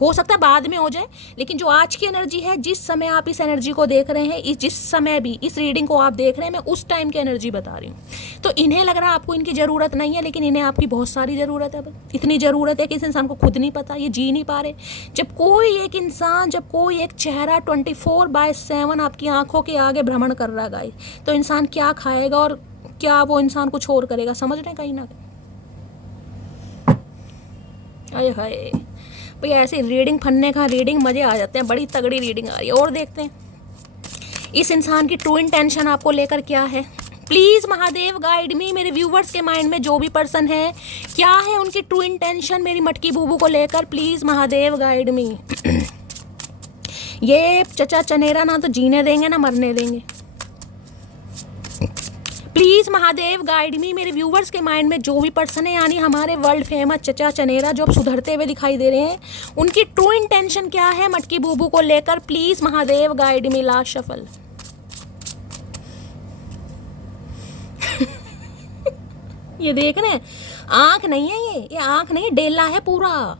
हो सकता है बाद में हो जाए, लेकिन जो आज की एनर्जी है, जिस समय आप इस एनर्जी को देख रहे हैं, जिस समय भी इस रीडिंग को आप देख रहे हैं, मैं उस टाइम की एनर्जी बता रही हूँ। तो इन्हें लग रहा है आपको इनकी ज़रूरत नहीं है, लेकिन इन्हें आपकी बहुत सारी ज़रूरत है। इतनी ज़रूरत है कि इस इंसान को खुद नहीं पता, ये जी नहीं पा रहे। जब कोई एक इंसान, जब कोई एक चेहरा 24/7 आपकी आंखों के आगे भ्रमण कर रहा है, तो इंसान क्या खाएगा और क्या वो इंसान कुछ और करेगा, समझ रहे हैं कहीं ना कहीं। अरे हाय भाई, ऐसी रीडिंग फन्ने का रीडिंग मज़े आ जाते हैं। बड़ी तगड़ी रीडिंग आ रही है। और देखते हैं इस इंसान की ट्रू इंटेंशन आपको लेकर क्या है। प्लीज़ महादेव गाइड मी। मेरे व्यूवर्स के माइंड में जो भी पर्सन है, क्या है उनकी ट्रू इंटेंशन मेरी मटकी बूबू को लेकर। प्लीज़ महादेव गाइड मी। ये चचा चनेरा ना तो जीने देंगे ना मरने देंगे। प्लीज़ महादेव गाइड मी। मेरे व्यूवर्स के माइंड में जो भी पर्सन है, यानी हमारे वर्ल्ड फेमस चचा चनेरा जो अब सुधरते हुए दिखाई दे रहे हैं, उनकी ट्रू इंटेंशन क्या है मटकी बूबू को लेकर। Please Mahadev guide me. Last shuffle. ये देख रहे हैं, आँख नहीं है ये आँख नहीं, डेला है पूरा।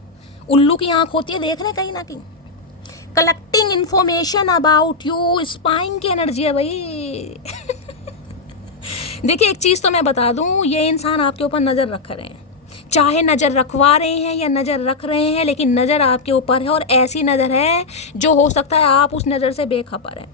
उल्लू की आँख होती है, देख रहे हैं कहीं ना कहीं। Collecting information about you, spying की एनर्जी है भाई। देखिए एक चीज़ तो मैं बता दूं, ये इंसान आपके ऊपर नज़र रख रहे हैं, चाहे नज़र रखवा रहे हैं या नज़र रख रहे हैं, लेकिन नज़र आपके ऊपर है। और ऐसी नज़र है जो हो सकता है आप उस नज़र से बेखबर हैं।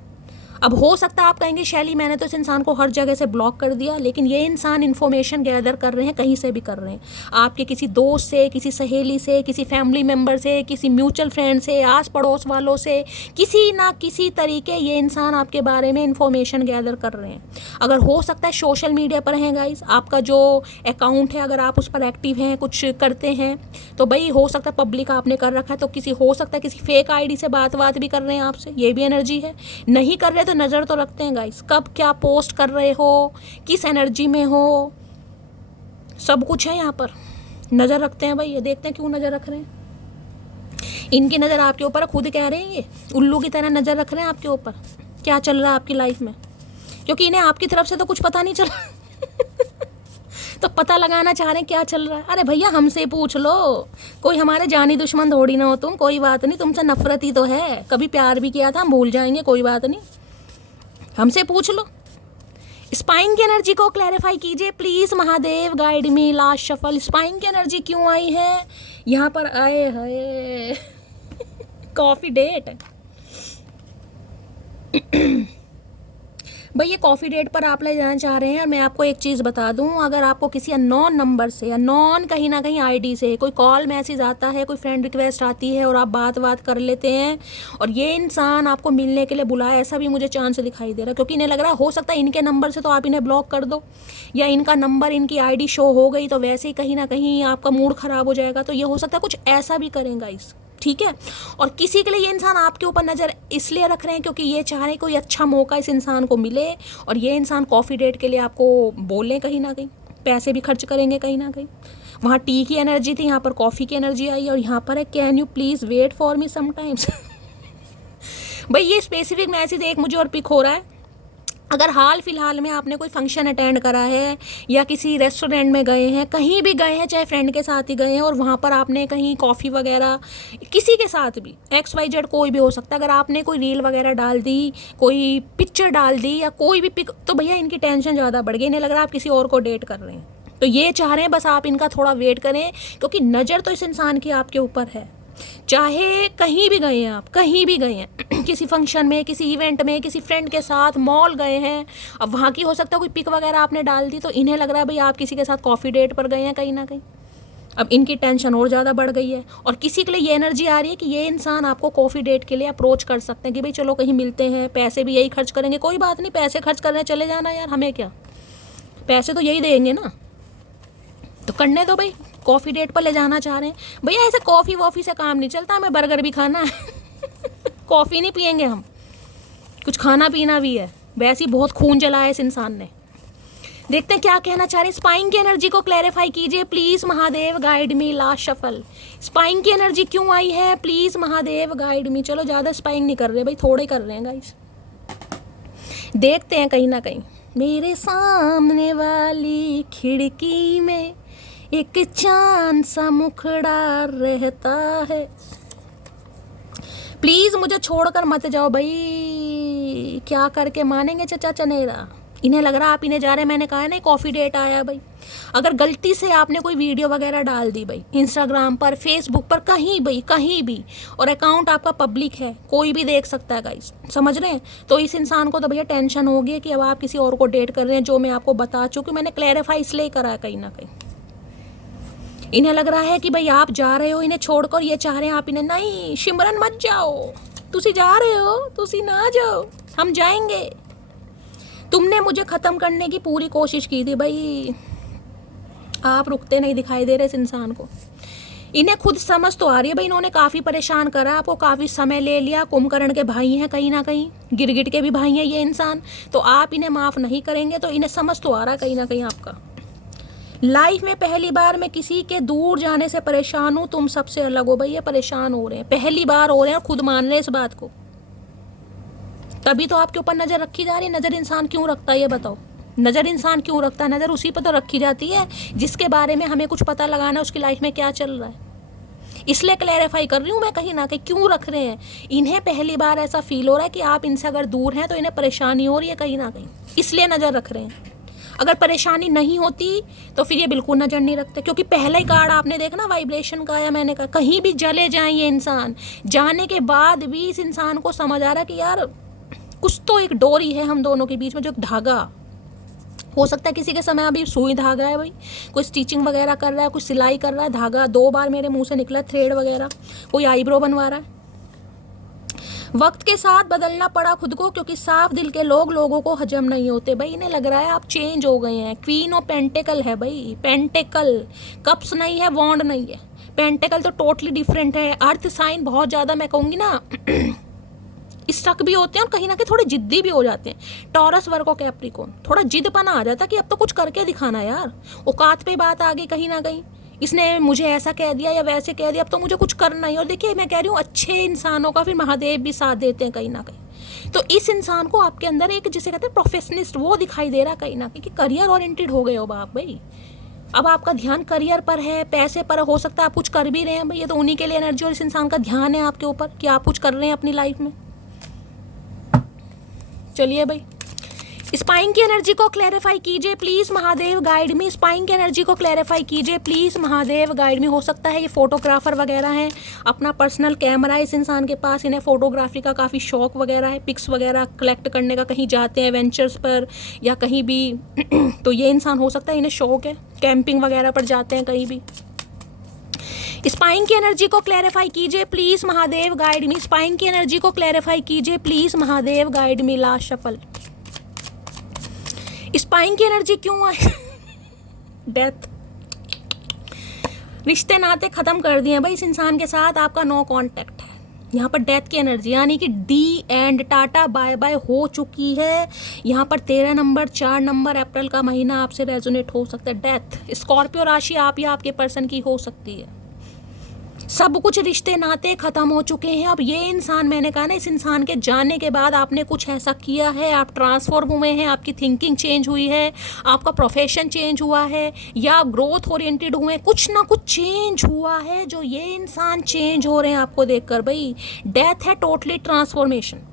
अब हो सकता है आप कहेंगे शैली मैंने तो इस इंसान को हर जगह से ब्लॉक कर दिया, लेकिन ये इंसान इन्फॉर्मेशन गैदर कर रहे हैं, कहीं से भी कर रहे हैं। आपके किसी दोस्त से, किसी सहेली से, किसी फैमिली मेम्बर से, किसी म्यूचुअल फ्रेंड से, आस पड़ोस वालों से, किसी ना किसी तरीके ये इंसान आपके बारे में इन्फॉर्मेशन गैदर कर रहे हैं। अगर हो सकता है सोशल मीडिया पर हैं गाइस, आपका जो अकाउंट है अगर आप उस पर एक्टिव हैं, कुछ करते हैं, तो भाई हो सकता है पब्लिक आपने कर रखा है, तो किसी हो सकता है किसी फेक आईडी से बात भी कर रहे हैं आपसे, ये भी एनर्जी है। नहीं कर रहे तो नज़र तो रखते हैं गाइस, कब क्या पोस्ट कर रहे हो, किस एनर्जी में हो, सब कुछ है यहाँ पर। नज़र रखते हैं भाई, ये देखते हैं क्यों नज़र रख रहे हैं। इनकी नज़र आपके ऊपर, खुद कह रहे हैं ये उल्लू की तरह नज़र रख रहे हैं आपके ऊपर, क्या चल रहा है आपकी लाइफ में, क्योंकि इन्हें आपकी तरफ से तो कुछ पता नहीं चला। पता लगाना चाह रहे हैं क्या चल रहा है। अरे भैया हमसे पूछ लो, कोई हमारे जानी दुश्मन थोड़ी ना हो तुम, कोई बात नहीं, तुमसे नफरत ही तो है, कभी प्यार भी किया था, हम भूल जाएंगे, कोई बात नहीं, हमसे पूछ लो। स्पाइंग की एनर्जी को क्लैरिफाई कीजिए please Mahadev, guide me last shuffle. Spying की एनर्जी क्यों आई है यहाँ पर? आए है कॉफी डेट भाई, ये कॉफ़ी डेट पर आप ले जाना चाह रहे हैं। और मैं आपको एक चीज़ बता दूं, अगर आपको किसी अननोन नंबर से, अननोन कहीं ना कहीं आईडी से कोई कॉल मैसेज आता है, कोई फ्रेंड रिक्वेस्ट आती है और आप बात कर लेते हैं और ये इंसान आपको मिलने के लिए बुलाए, ऐसा भी मुझे चांस दिखाई दे रहा है, क्योंकि इन्हें लग रहा है हो सकता है इनके नंबर से तो आप इन्हें ब्लॉक कर दो, या इनका नंबर इनकी आईडी शो हो गई तो वैसे ही कहीं ना कहीं आपका मूड ख़राब हो जाएगा। तो ये हो सकता है कुछ ऐसा भी करेंगे इस, ठीक है। और किसी के लिए ये इंसान आपके ऊपर नज़र इसलिए रख रहे हैं क्योंकि ये चाह रहे हैं कोई अच्छा मौका इस इंसान को मिले और ये इंसान कॉफ़ी डेट के लिए आपको बोलें, कहीं ना कहीं पैसे भी खर्च करेंगे कहीं ना कहीं। वहाँ टी की एनर्जी थी, यहाँ पर कॉफ़ी की एनर्जी आई और यहाँ पर है can you please wait for me sometimes. भाई ये स्पेसिफिक मैसेज एक मुझे और पिक हो रहा है। अगर हाल फिलहाल में आपने कोई फंक्शन अटेंड करा है या किसी रेस्टोरेंट में गए हैं, कहीं भी गए हैं, चाहे फ्रेंड के साथ ही गए हैं और वहाँ पर आपने कहीं कॉफ़ी वगैरह, किसी के साथ भी, XYZ कोई भी हो सकता है, अगर आपने कोई रील वगैरह डाल दी, कोई पिक्चर डाल दी या कोई भी पिक, तो भैया इनकी टेंशन ज़्यादा बढ़ गई, इन्हें लग रहा है आप किसी और को डेट कर रहे हैं। तो ये चाह रहे हैं बस आप इनका थोड़ा वेट करें, क्योंकि नज़र तो इस इंसान की आपके ऊपर है। चाहे कहीं भी गए हैं आप, कहीं भी गए हैं किसी फंक्शन में, किसी इवेंट में, किसी फ्रेंड के साथ मॉल गए हैं, अब वहाँ की हो सकता है कोई पिक वगैरह आपने डाल दी तो इन्हें लग रहा है भाई आप किसी के साथ कॉफ़ी डेट पर गए हैं कहीं ना कहीं। अब इनकी टेंशन और ज़्यादा बढ़ गई है और किसी के लिए ये एनर्जी आ रही है कि ये इंसान आपको कॉफ़ी डेट के लिए अप्रोच कर सकते हैं कि भाई चलो कहीं मिलते हैं, पैसे भी यही खर्च करेंगे, कोई बात नहीं, पैसे खर्च करने चले जाना यार, हमें क्या, पैसे तो यही देंगे ना, तो करने दो भाई, कॉफ़ी डेट पर ले जाना चाह रहे हैं। भैया ऐसे कॉफ़ी वॉफ़ी से काम नहीं चलता, हमें बर्गर भी खाना है कॉफ़ी नहीं पियेंगे हम, कुछ खाना पीना भी है। वैसे ही बहुत खून जला है इस इंसान ने। देखते हैं क्या कहना चाह रहे हैं। स्पाइंग की एनर्जी को क्लैरिफाई कीजिए please Mahadev, guide me last shuffle. Spying की एनर्जी क्यों आई है प्लीज़ महादेव, गाइड मी। चलो ज़्यादा स्पाइंग नहीं कर रहे भाई, थोड़े कर रहे हैं गाइस, देखते हैं कहीं ना कहीं। मेरे सामने वाली खिड़की में एक चांद सा मुखड़ा रहता है, प्लीज़ मुझे छोड़कर मत जाओ भाई, क्या करके मानेंगे चचा चनेरा। इन्हें लग रहा आप इन्हें जा रहे हैं, मैंने कहा है ना कॉफ़ी डेट आया भाई। अगर गलती से आपने कोई वीडियो वगैरह डाल दी भाई इंस्टाग्राम पर, फेसबुक पर, कहीं भाई कहीं भी, और अकाउंट आपका पब्लिक है, कोई भी देख सकता है गाइस, समझ रहे हैं, तो इस इंसान को तो भैया टेंशन होगी कि अब आप किसी और को डेट कर रहे हैं, जो मैं आपको बता चुकी हूँ। मैंने क्लैरिफाई इसलिए करा है कहीं ना कहीं। इन्हें लग रहा है कि भाई आप जा रहे हो इन्हें छोड़कर, ये चाह रहे हैं आप इन्हें, नहीं सिमरन मत जाओ, तुसी जा रहे हो, तुसी ना जाओ, हम जाएंगे, तुमने मुझे ख़त्म करने की पूरी कोशिश की थी भाई, आप रुकते नहीं दिखाई दे रहे इस इंसान को। इन्हें खुद समझ तो आ रही है भाई, इन्होंने काफ़ी परेशान करा, आपको काफ़ी समय ले लिया, कुंभकर्ण के भाई हैं कहीं ना कहीं, गिरगिट के भी भाई हैं ये इंसान, तो आप इन्हें माफ़ नहीं करेंगे, तो इन्हें समझ तो आ रहा है कहीं ना कहीं आपका। लाइफ में पहली बार मैं किसी के दूर जाने से परेशान हूँ, तुम सबसे अलग हो भाई, ये परेशान हो रहे हैं, पहली बार हो रहे हैं और खुद मान रहे हैं इस बात को, तभी तो आपके ऊपर नज़र रखी जा रही है। नज़र इंसान क्यों रखता है ये बताओ, नज़र इंसान क्यों रखता है? नज़र उसी पर तो रखी जाती है जिसके बारे में हमें कुछ पता लगाना है, उसकी लाइफ में क्या चल रहा है। इसलिए क्लैरिफाई कर रही हूँ मैं कहीं ना कहीं क्यों रख रहे हैं। इन्हें पहली बार ऐसा फील हो रहा है कि आप इनसे अगर दूर हैं तो इन्हें परेशानी हो रही है कहीं ना कहीं, इसलिए नज़र रख रहे हैं। अगर परेशानी नहीं होती तो फिर ये बिल्कुल नज़र नहीं रखते, क्योंकि पहला ही कार्ड आपने देखा ना वाइब्रेशन का आया, मैंने कहा कहीं भी चले जाएं ये इंसान, जाने के बाद भी इस इंसान को समझ आ रहा है कि यार कुछ तो एक डोरी है हम दोनों के बीच में, जो एक धागा हो सकता है किसी के समय अभी सुई धागा है भाई, कोई स्टिचिंग वगैरह कर रहा है, कोई सिलाई कर रहा है, धागा 2 बार मेरे मुंह से निकला, थ्रेड वगैरह, कोई आईब्रो बनवा रहा है। वक्त के साथ बदलना पड़ा खुद को, क्योंकि साफ दिल के लोग लोगों को हजम नहीं होते भाई। इन्हें लग रहा है आप चेंज हो गए हैं। क्वीन ऑफ पेंटिकल है भाई, पेंटिकल, कप्स नहीं है, वॉन्ड नहीं है, पेंटिकल तो टोटली डिफरेंट है। अर्थ साइन बहुत ज़्यादा मैं कहूँगी ना स्टक भी होते हैं और कहीं ना कहीं थोड़े जिद्दी भी हो जाते हैं। टॉरस वर्गो कैप्रिकॉर्न, थोड़ा जिद्दपना आ जाता है कि अब तो कुछ करके दिखाना यार, औकात पे बात आ गई कहीं ना कहीं, इसने मुझे ऐसा कह दिया या वैसे कह दिया, अब तो मुझे कुछ करना ही। और देखिए मैं कह रही हूँ अच्छे इंसानों का फिर महादेव भी साथ देते हैं कहीं ना कहीं, तो इस इंसान को आपके अंदर एक जिसे कहते हैं प्रोफेशनिस्ट वो दिखाई दे रहा है कहीं ना कहीं, कि करियर ओरिएंटेड हो गए हो आप भाई, अब आपका ध्यान करियर पर है, पैसे पर हो सकता है आप कुछ कर भी रहे हैं भाई, ये तो उन्हीं के लिए एनर्जी और इस इंसान का ध्यान है आपके ऊपर कि आप कुछ कर रहे हैं अपनी लाइफ में। चलिए भाई, स्पाइंग की एनर्जी को क्लैरिफाई कीजिए प्लीज महादेव गाइड में। स्पाइंग की एनर्जी को क्लैरिफाई कीजिए प्लीज महादेव गाइड में। हो सकता है ये फोटोग्राफर वगैरह हैं, अपना पर्सनल कैमरा है इस इंसान के पास, इन्हें फोटोग्राफी का काफ़ी शौक वगैरह है, पिक्स वगैरह कलेक्ट करने का, कहीं जाते हैं वेंचर्स पर या कहीं भी तो ये इंसान हो सकता है इन्हें शौक है, कैंपिंग वगैरह पर जाते हैं कहीं भी। स्पाइंग की एनर्जी को क्लैरिफाई कीजिए please Mahadev guide me. Spying की एनर्जी को क्लैरिफाई कीजिए please Mahadev guide me. Last shuffle. Spying की एनर्जी क्यों आई? डेथ। रिश्ते नाते खत्म कर दिए भाई इस इंसान के साथ, आपका नो कांटेक्ट है यहाँ पर। डेथ की एनर्जी यानी कि the end, tata bye bye हो चुकी है यहाँ पर। 13 नंबर 4 नंबर अप्रैल का महीना आपसे रेजोनेट हो सकता है। डेथ स्कॉर्पियो राशि आप या आपके पर्सन की हो सकती है। सब कुछ रिश्ते नाते खत्म हो चुके हैं। अब ये इंसान, मैंने कहा ना, इस इंसान के जाने के बाद आपने कुछ ऐसा किया है, आप ट्रांसफॉर्म हुए हैं, आपकी थिंकिंग चेंज हुई है, आपका प्रोफेशन चेंज हुआ है या ग्रोथ ओरिएंटेड हुए, कुछ ना कुछ चेंज हुआ है जो ये इंसान चेंज हो रहे हैं आपको देखकर भाई। डेथ है टोटली ट्रांसफॉर्मेशन।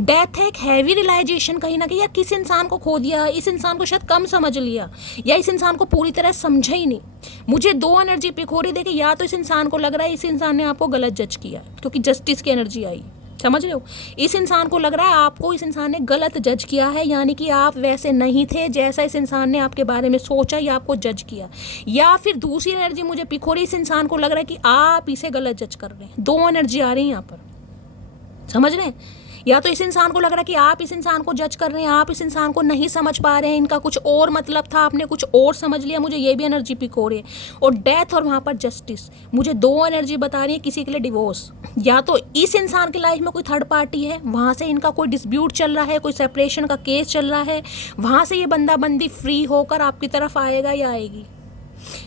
डेथ है एक हैवी रियलाइजेशन कहीं ना कहीं, या किस इंसान को खो दिया, इस इंसान को शायद कम समझ लिया या इस इंसान को पूरी तरह समझा ही नहीं। मुझे 2 एनर्जी पिक हो रही, देखिए या तो इस इंसान को लग रहा है इस इंसान ने आपको गलत जज किया क्योंकि जस्टिस की एनर्जी आई, समझ रहे हो। इस इंसान को लग रहा है आपको इस इंसान ने गलत जज किया है, यानी कि आप वैसे नहीं थे जैसा इस इंसान ने आपके बारे में सोचा या आपको जज किया। या फिर दूसरी एनर्जी मुझे पिक हो रही, इस इंसान को लग रहा है कि आप इसे गलत जज कर रहे हैं। 2 एनर्जी आ रही हैं यहाँ पर, समझ रहे हैं। या तो इस इंसान को लग रहा है कि आप इस इंसान को जज कर रहे हैं, आप इस इंसान को नहीं समझ पा रहे हैं, इनका कुछ और मतलब था, आपने कुछ और समझ लिया। मुझे ये भी एनर्जी पिक हो रही है। और डेथ और वहाँ पर जस्टिस मुझे 2 एनर्जी बता रही है किसी के लिए डिवोर्स। या तो इस इंसान की लाइफ में कोई थर्ड पार्टी है, वहाँ से इनका कोई डिस्प्यूट चल रहा है, कोई सेपरेशन का केस चल रहा है, वहाँ से ये बंदा बंदी फ्री होकर आपकी तरफ आएगा या आएगी।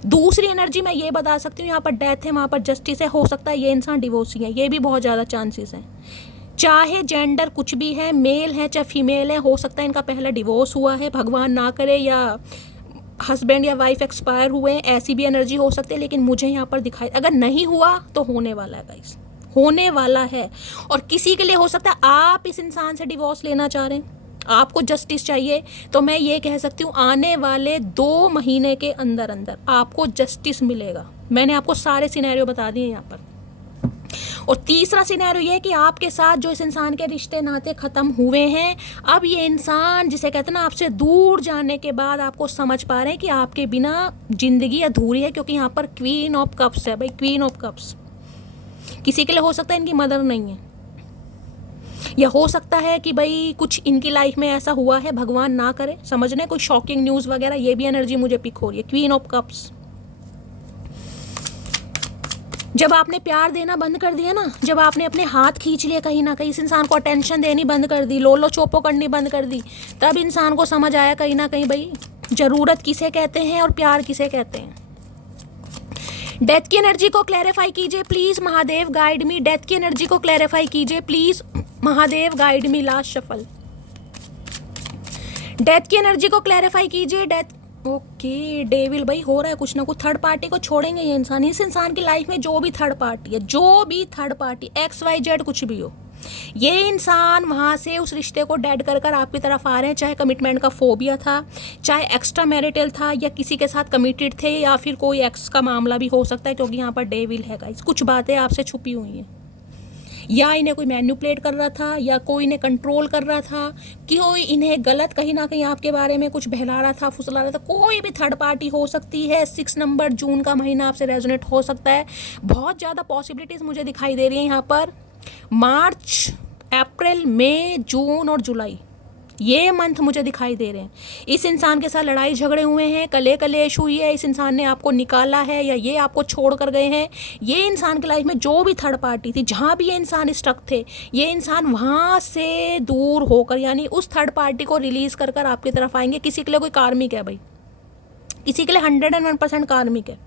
दूसरी एनर्जी मैं ये बता सकती हूँ, यहाँ पर डेथ है, वहाँ पर जस्टिस है, हो सकता है ये इंसान डिवोर्सी है, ये भी बहुत ज़्यादा चांसेस हैं। चाहे जेंडर कुछ भी है, मेल है चाहे फीमेल है, हो सकता है इनका पहला डिवोर्स हुआ है, भगवान ना करे, या हस्बैंड या वाइफ एक्सपायर हुए हैं, ऐसी भी एनर्जी हो सकती है। लेकिन मुझे यहाँ पर दिखाई, अगर नहीं हुआ तो होने वाला है गाइस, होने वाला है। और किसी के लिए हो सकता है आप इस इंसान से डिवोर्स लेना चाह रहे हैं, आपको जस्टिस चाहिए, तो मैं ये कह सकती हूँ आने वाले 2 महीने के अंदर अंदर आपको जस्टिस मिलेगा। मैंने आपको सारे सिनेरियो बता दिए यहाँ पर। और तीसरा सिनेरियो ये है कि आपके साथ जो इस इंसान के रिश्ते नाते ख़त्म हुए हैं, अब ये इंसान जिसे कहते हैं ना, आपसे दूर जाने के बाद आपको समझ पा रहे हैं कि आपके बिना ज़िंदगी अधूरी है। क्योंकि यहाँ पर क्वीन ऑफ कप्स है भाई, क्वीन ऑफ कप्स। किसी के लिए हो सकता है इनकी मदर नहीं है, या हो सकता है कि भाई कुछ इनकी लाइफ में ऐसा हुआ है, भगवान ना करे, समझ रहे, कोई शॉकिंग न्यूज़ वगैरह, ये भी एनर्जी मुझे पिक हो रही है। Queen of cups. जब आपने प्यार देना बंद कर दिया ना, जब आपने अपने हाथ खींच लिए कहीं ना कहीं, इस इंसान को अटेंशन देनी बंद कर दी, लोलो चोपो करनी बंद कर दी, तब इंसान को समझ आया कहीं ना कहीं भाई ज़रूरत किसे कहते हैं और प्यार किसे कहते हैं। डेथ की एनर्जी को क्लैरिफाई कीजिए please Mahadev guide me. Death की एनर्जी को क्लैरिफाई कीजिए please Mahadev guide me. Last shuffle. Death की एनर्जी को क्लैरिफाई कीजिए। डेथ, ओके डेविल भाई, हो रहा है कुछ ना कुछ। थर्ड पार्टी को छोड़ेंगे ये इंसान। इस इंसान की लाइफ में जो भी थर्ड पार्टी है, जो भी थर्ड पार्टी XYZ कुछ भी हो, ये इंसान वहाँ से उस रिश्ते को डेड कर कर आपकी तरफ आ रहे हैं। चाहे कमिटमेंट का फोबिया था, चाहे एक्स्ट्रा मैरिटल था, या किसी के साथ कमिटेड थे, या फिर कोई एक्स का मामला भी हो सकता है, क्योंकि यहाँ पर डेविल है गाइस। कुछ बातें आपसे छुपी हुई हैं, या इन्हें कोई मैनिपुलेट कर रहा था, या कोई इन्हें कंट्रोल कर रहा था, कि कोई इन्हें गलत कहीं ना कहीं आपके बारे में कुछ बहला रहा था, फुसला रहा था। कोई भी थर्ड पार्टी हो सकती है। 6 नंबर जून का महीना आपसे रेजोनेट हो सकता है। बहुत ज़्यादा पॉसिबिलिटीज़ मुझे दिखाई दे रही हैं यहाँ पर। मार्च, अप्रैल, मई, जून और जुलाई, ये मंथ मुझे दिखाई दे रहे हैं। इस इंसान के साथ लड़ाई झगड़े हुए हैं, कले कलेश हुई है, इस इंसान ने आपको निकाला है, या ये आपको छोड़ कर गए हैं। ये इंसान की लाइफ में जो भी थर्ड पार्टी थी, जहाँ भी ये इंसान स्टक थे, ये इंसान वहाँ से दूर होकर, यानी उस थर्ड पार्टी को रिलीज़ कर कर आपकी तरफ आएंगे। किसी के लिए कोई कार्मिक है भाई, किसी के लिए 101% कार्मिक है।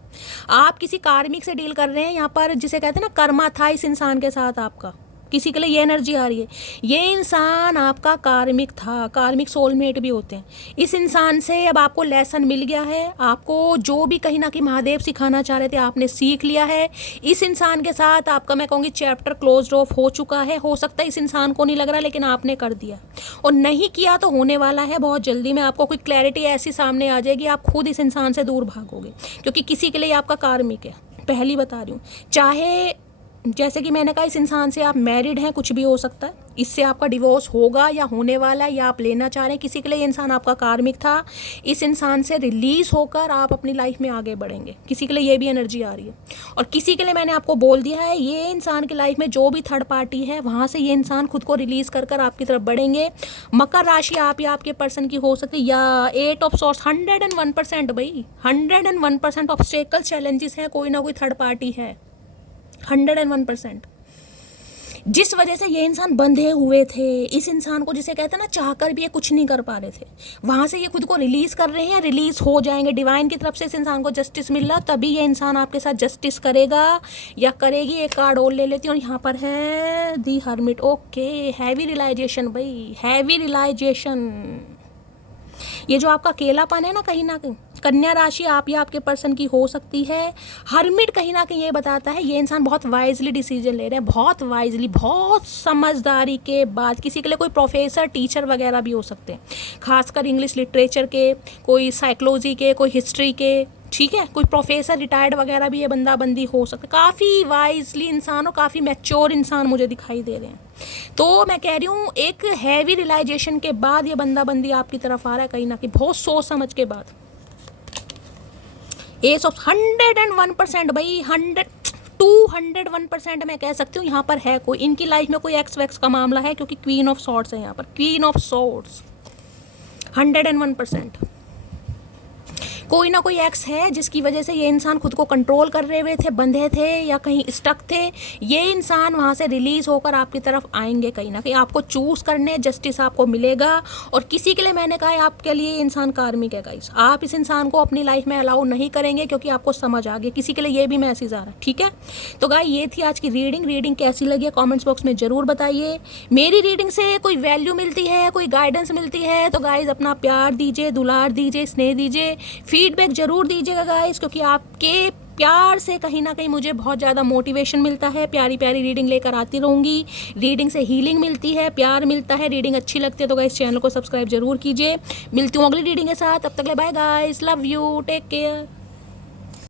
आप किसी कार्मिक से डील कर रहे हैं यहाँ पर, जिसे कहते हैं ना कर्मा था इस इंसान के साथ आपका, किसी के लिए ये एनर्जी आ रही है। ये इंसान आपका कार्मिक था, कार्मिक सोलमेट भी होते हैं। इस इंसान से अब आपको लेसन मिल गया है, आपको जो भी कहीं ना कहीं महादेव सिखाना चाह रहे थे आपने सीख लिया है। इस इंसान के साथ आपका मैं कहूँगी चैप्टर क्लोज ऑफ हो चुका है। हो सकता है इस इंसान को नहीं लग रहा, लेकिन आपने कर दिया, और नहीं किया तो होने वाला है बहुत जल्दी में। आपको कोई क्लैरिटी ऐसी सामने आ जाएगी, आप खुद इस इंसान से दूर भागोगे, क्योंकि किसी के लिए आपका कार्मिक है। पहली बता रही हूँ, चाहे जैसे कि मैंने कहा इस इंसान से आप मैरिड हैं, कुछ भी हो सकता है, इससे आपका डिवोर्स होगा या होने वाला है, या आप लेना चाह रहे हैं। किसी के लिए ये इंसान आपका कार्मिक था, इस इंसान से रिलीज होकर आप अपनी लाइफ में आगे बढ़ेंगे। किसी के लिए ये भी एनर्जी आ रही है। और किसी के लिए मैंने आपको बोल दिया है, ये इंसान की लाइफ में जो भी थर्ड पार्टी है वहाँ से ये इंसान खुद को रिलीज कर कर आपकी तरफ बढ़ेंगे। मकर राशि आप या आपके पर्सन की हो सकती है, या 8 ऑफ सॉर्ट्स। 101% भाई, 101% ऑब्स्टेकल चैलेंजेस है, कोई ना कोई थर्ड पार्टी है, 101%। जिस वजह से ये इंसान बंधे हुए थे, इस इंसान को जिसे कहते हैं ना चाहकर भी ये कुछ नहीं कर पा रहे थे, वहाँ से ये खुद को रिलीज़ कर रहे हैं, रिलीज़ हो जाएंगे। डिवाइन की तरफ से इस इंसान को जस्टिस मिल रहा, तभी ये इंसान आपके साथ जस्टिस करेगा या करेगी। एक कार्ड और ले लेती हूँ, और यहाँ पर है दी हर्मिट। ओके, हैवी रियलाइजेशन भाई, हैवी रियलाइजेशन। ये जो आपका अकेलापन है ना, कहीं ना कहीं कन्या राशि आप या आपके पर्सन की हो सकती है। हर्मिट कहीं ना कहीं ये बताता है ये इंसान बहुत वाइजली डिसीजन ले रहे हैं, बहुत वाइजली, बहुत समझदारी के बाद। किसी के लिए कोई प्रोफेसर, टीचर वगैरह भी हो सकते हैं, खासकर इंग्लिश लिटरेचर के, कोई साइकोलॉजी के, कोई हिस्ट्री के, ठीक है, कोई प्रोफेसर रिटायर्ड वगैरह भी ये बंदा बंदी हो सकता है। काफ़ी वाइजली इंसान और काफ़ी मैच्योर इंसान मुझे दिखाई दे रहे हैं। तो मैं कह रही हूँ एक हैवी रियलाइजेशन के बाद ये बंदा बंदी आपकी तरफ आ रहा है, कहीं ना कहीं बहुत सोच समझ के बाद। एस ऑफ 101% भाई, 201% मैं कह सकती हूँ यहाँ पर है कोई, इनकी लाइफ में कोई एक्स वैक्स का मामला है, क्योंकि क्वीन ऑफ सॉर्ड्स है यहाँ पर, क्वीन ऑफ सॉर्ड्स। 101% कोई ना कोई एक्स है जिसकी वजह से ये इंसान खुद को कंट्रोल कर रहे हुए थे, बंधे थे या कहीं स्टक थे। ये इंसान वहाँ से रिलीज़ होकर आपकी तरफ आएंगे, कहीं ना कहीं आपको चूज़ करने, जस्टिस आपको मिलेगा। और किसी के लिए मैंने कहा है आपके लिए इंसान कार्मिक है गाइस, आप इस इंसान को अपनी लाइफ में अलाउ नहीं करेंगे, क्योंकि आपको समझ आ गया। किसी के लिए ये भी मैसेज आ रहा है, ठीक है। तो गाइस ये थी आज की रीडिंग कैसी लगी कॉमेंट्स बॉक्स में ज़रूर बताइए। मेरी रीडिंग से कोई वैल्यू मिलती है, कोई गाइडेंस मिलती है, तो गाइज अपना प्यार दीजिए, दुलार दीजिए, स्नेह दीजिए, फीडबैक जरूर दीजिएगा गाइस, क्योंकि आपके प्यार से कहीं ना कहीं मुझे बहुत ज़्यादा मोटिवेशन मिलता है। प्यारी प्यारी रीडिंग लेकर आती रहूँगी। रीडिंग से हीलिंग मिलती है, प्यार मिलता है। रीडिंग अच्छी लगती है तो गाइस चैनल को सब्सक्राइब जरूर कीजिए। मिलती हूँ अगली रीडिंग के साथ, तब तक ले bye guys, love you, take care.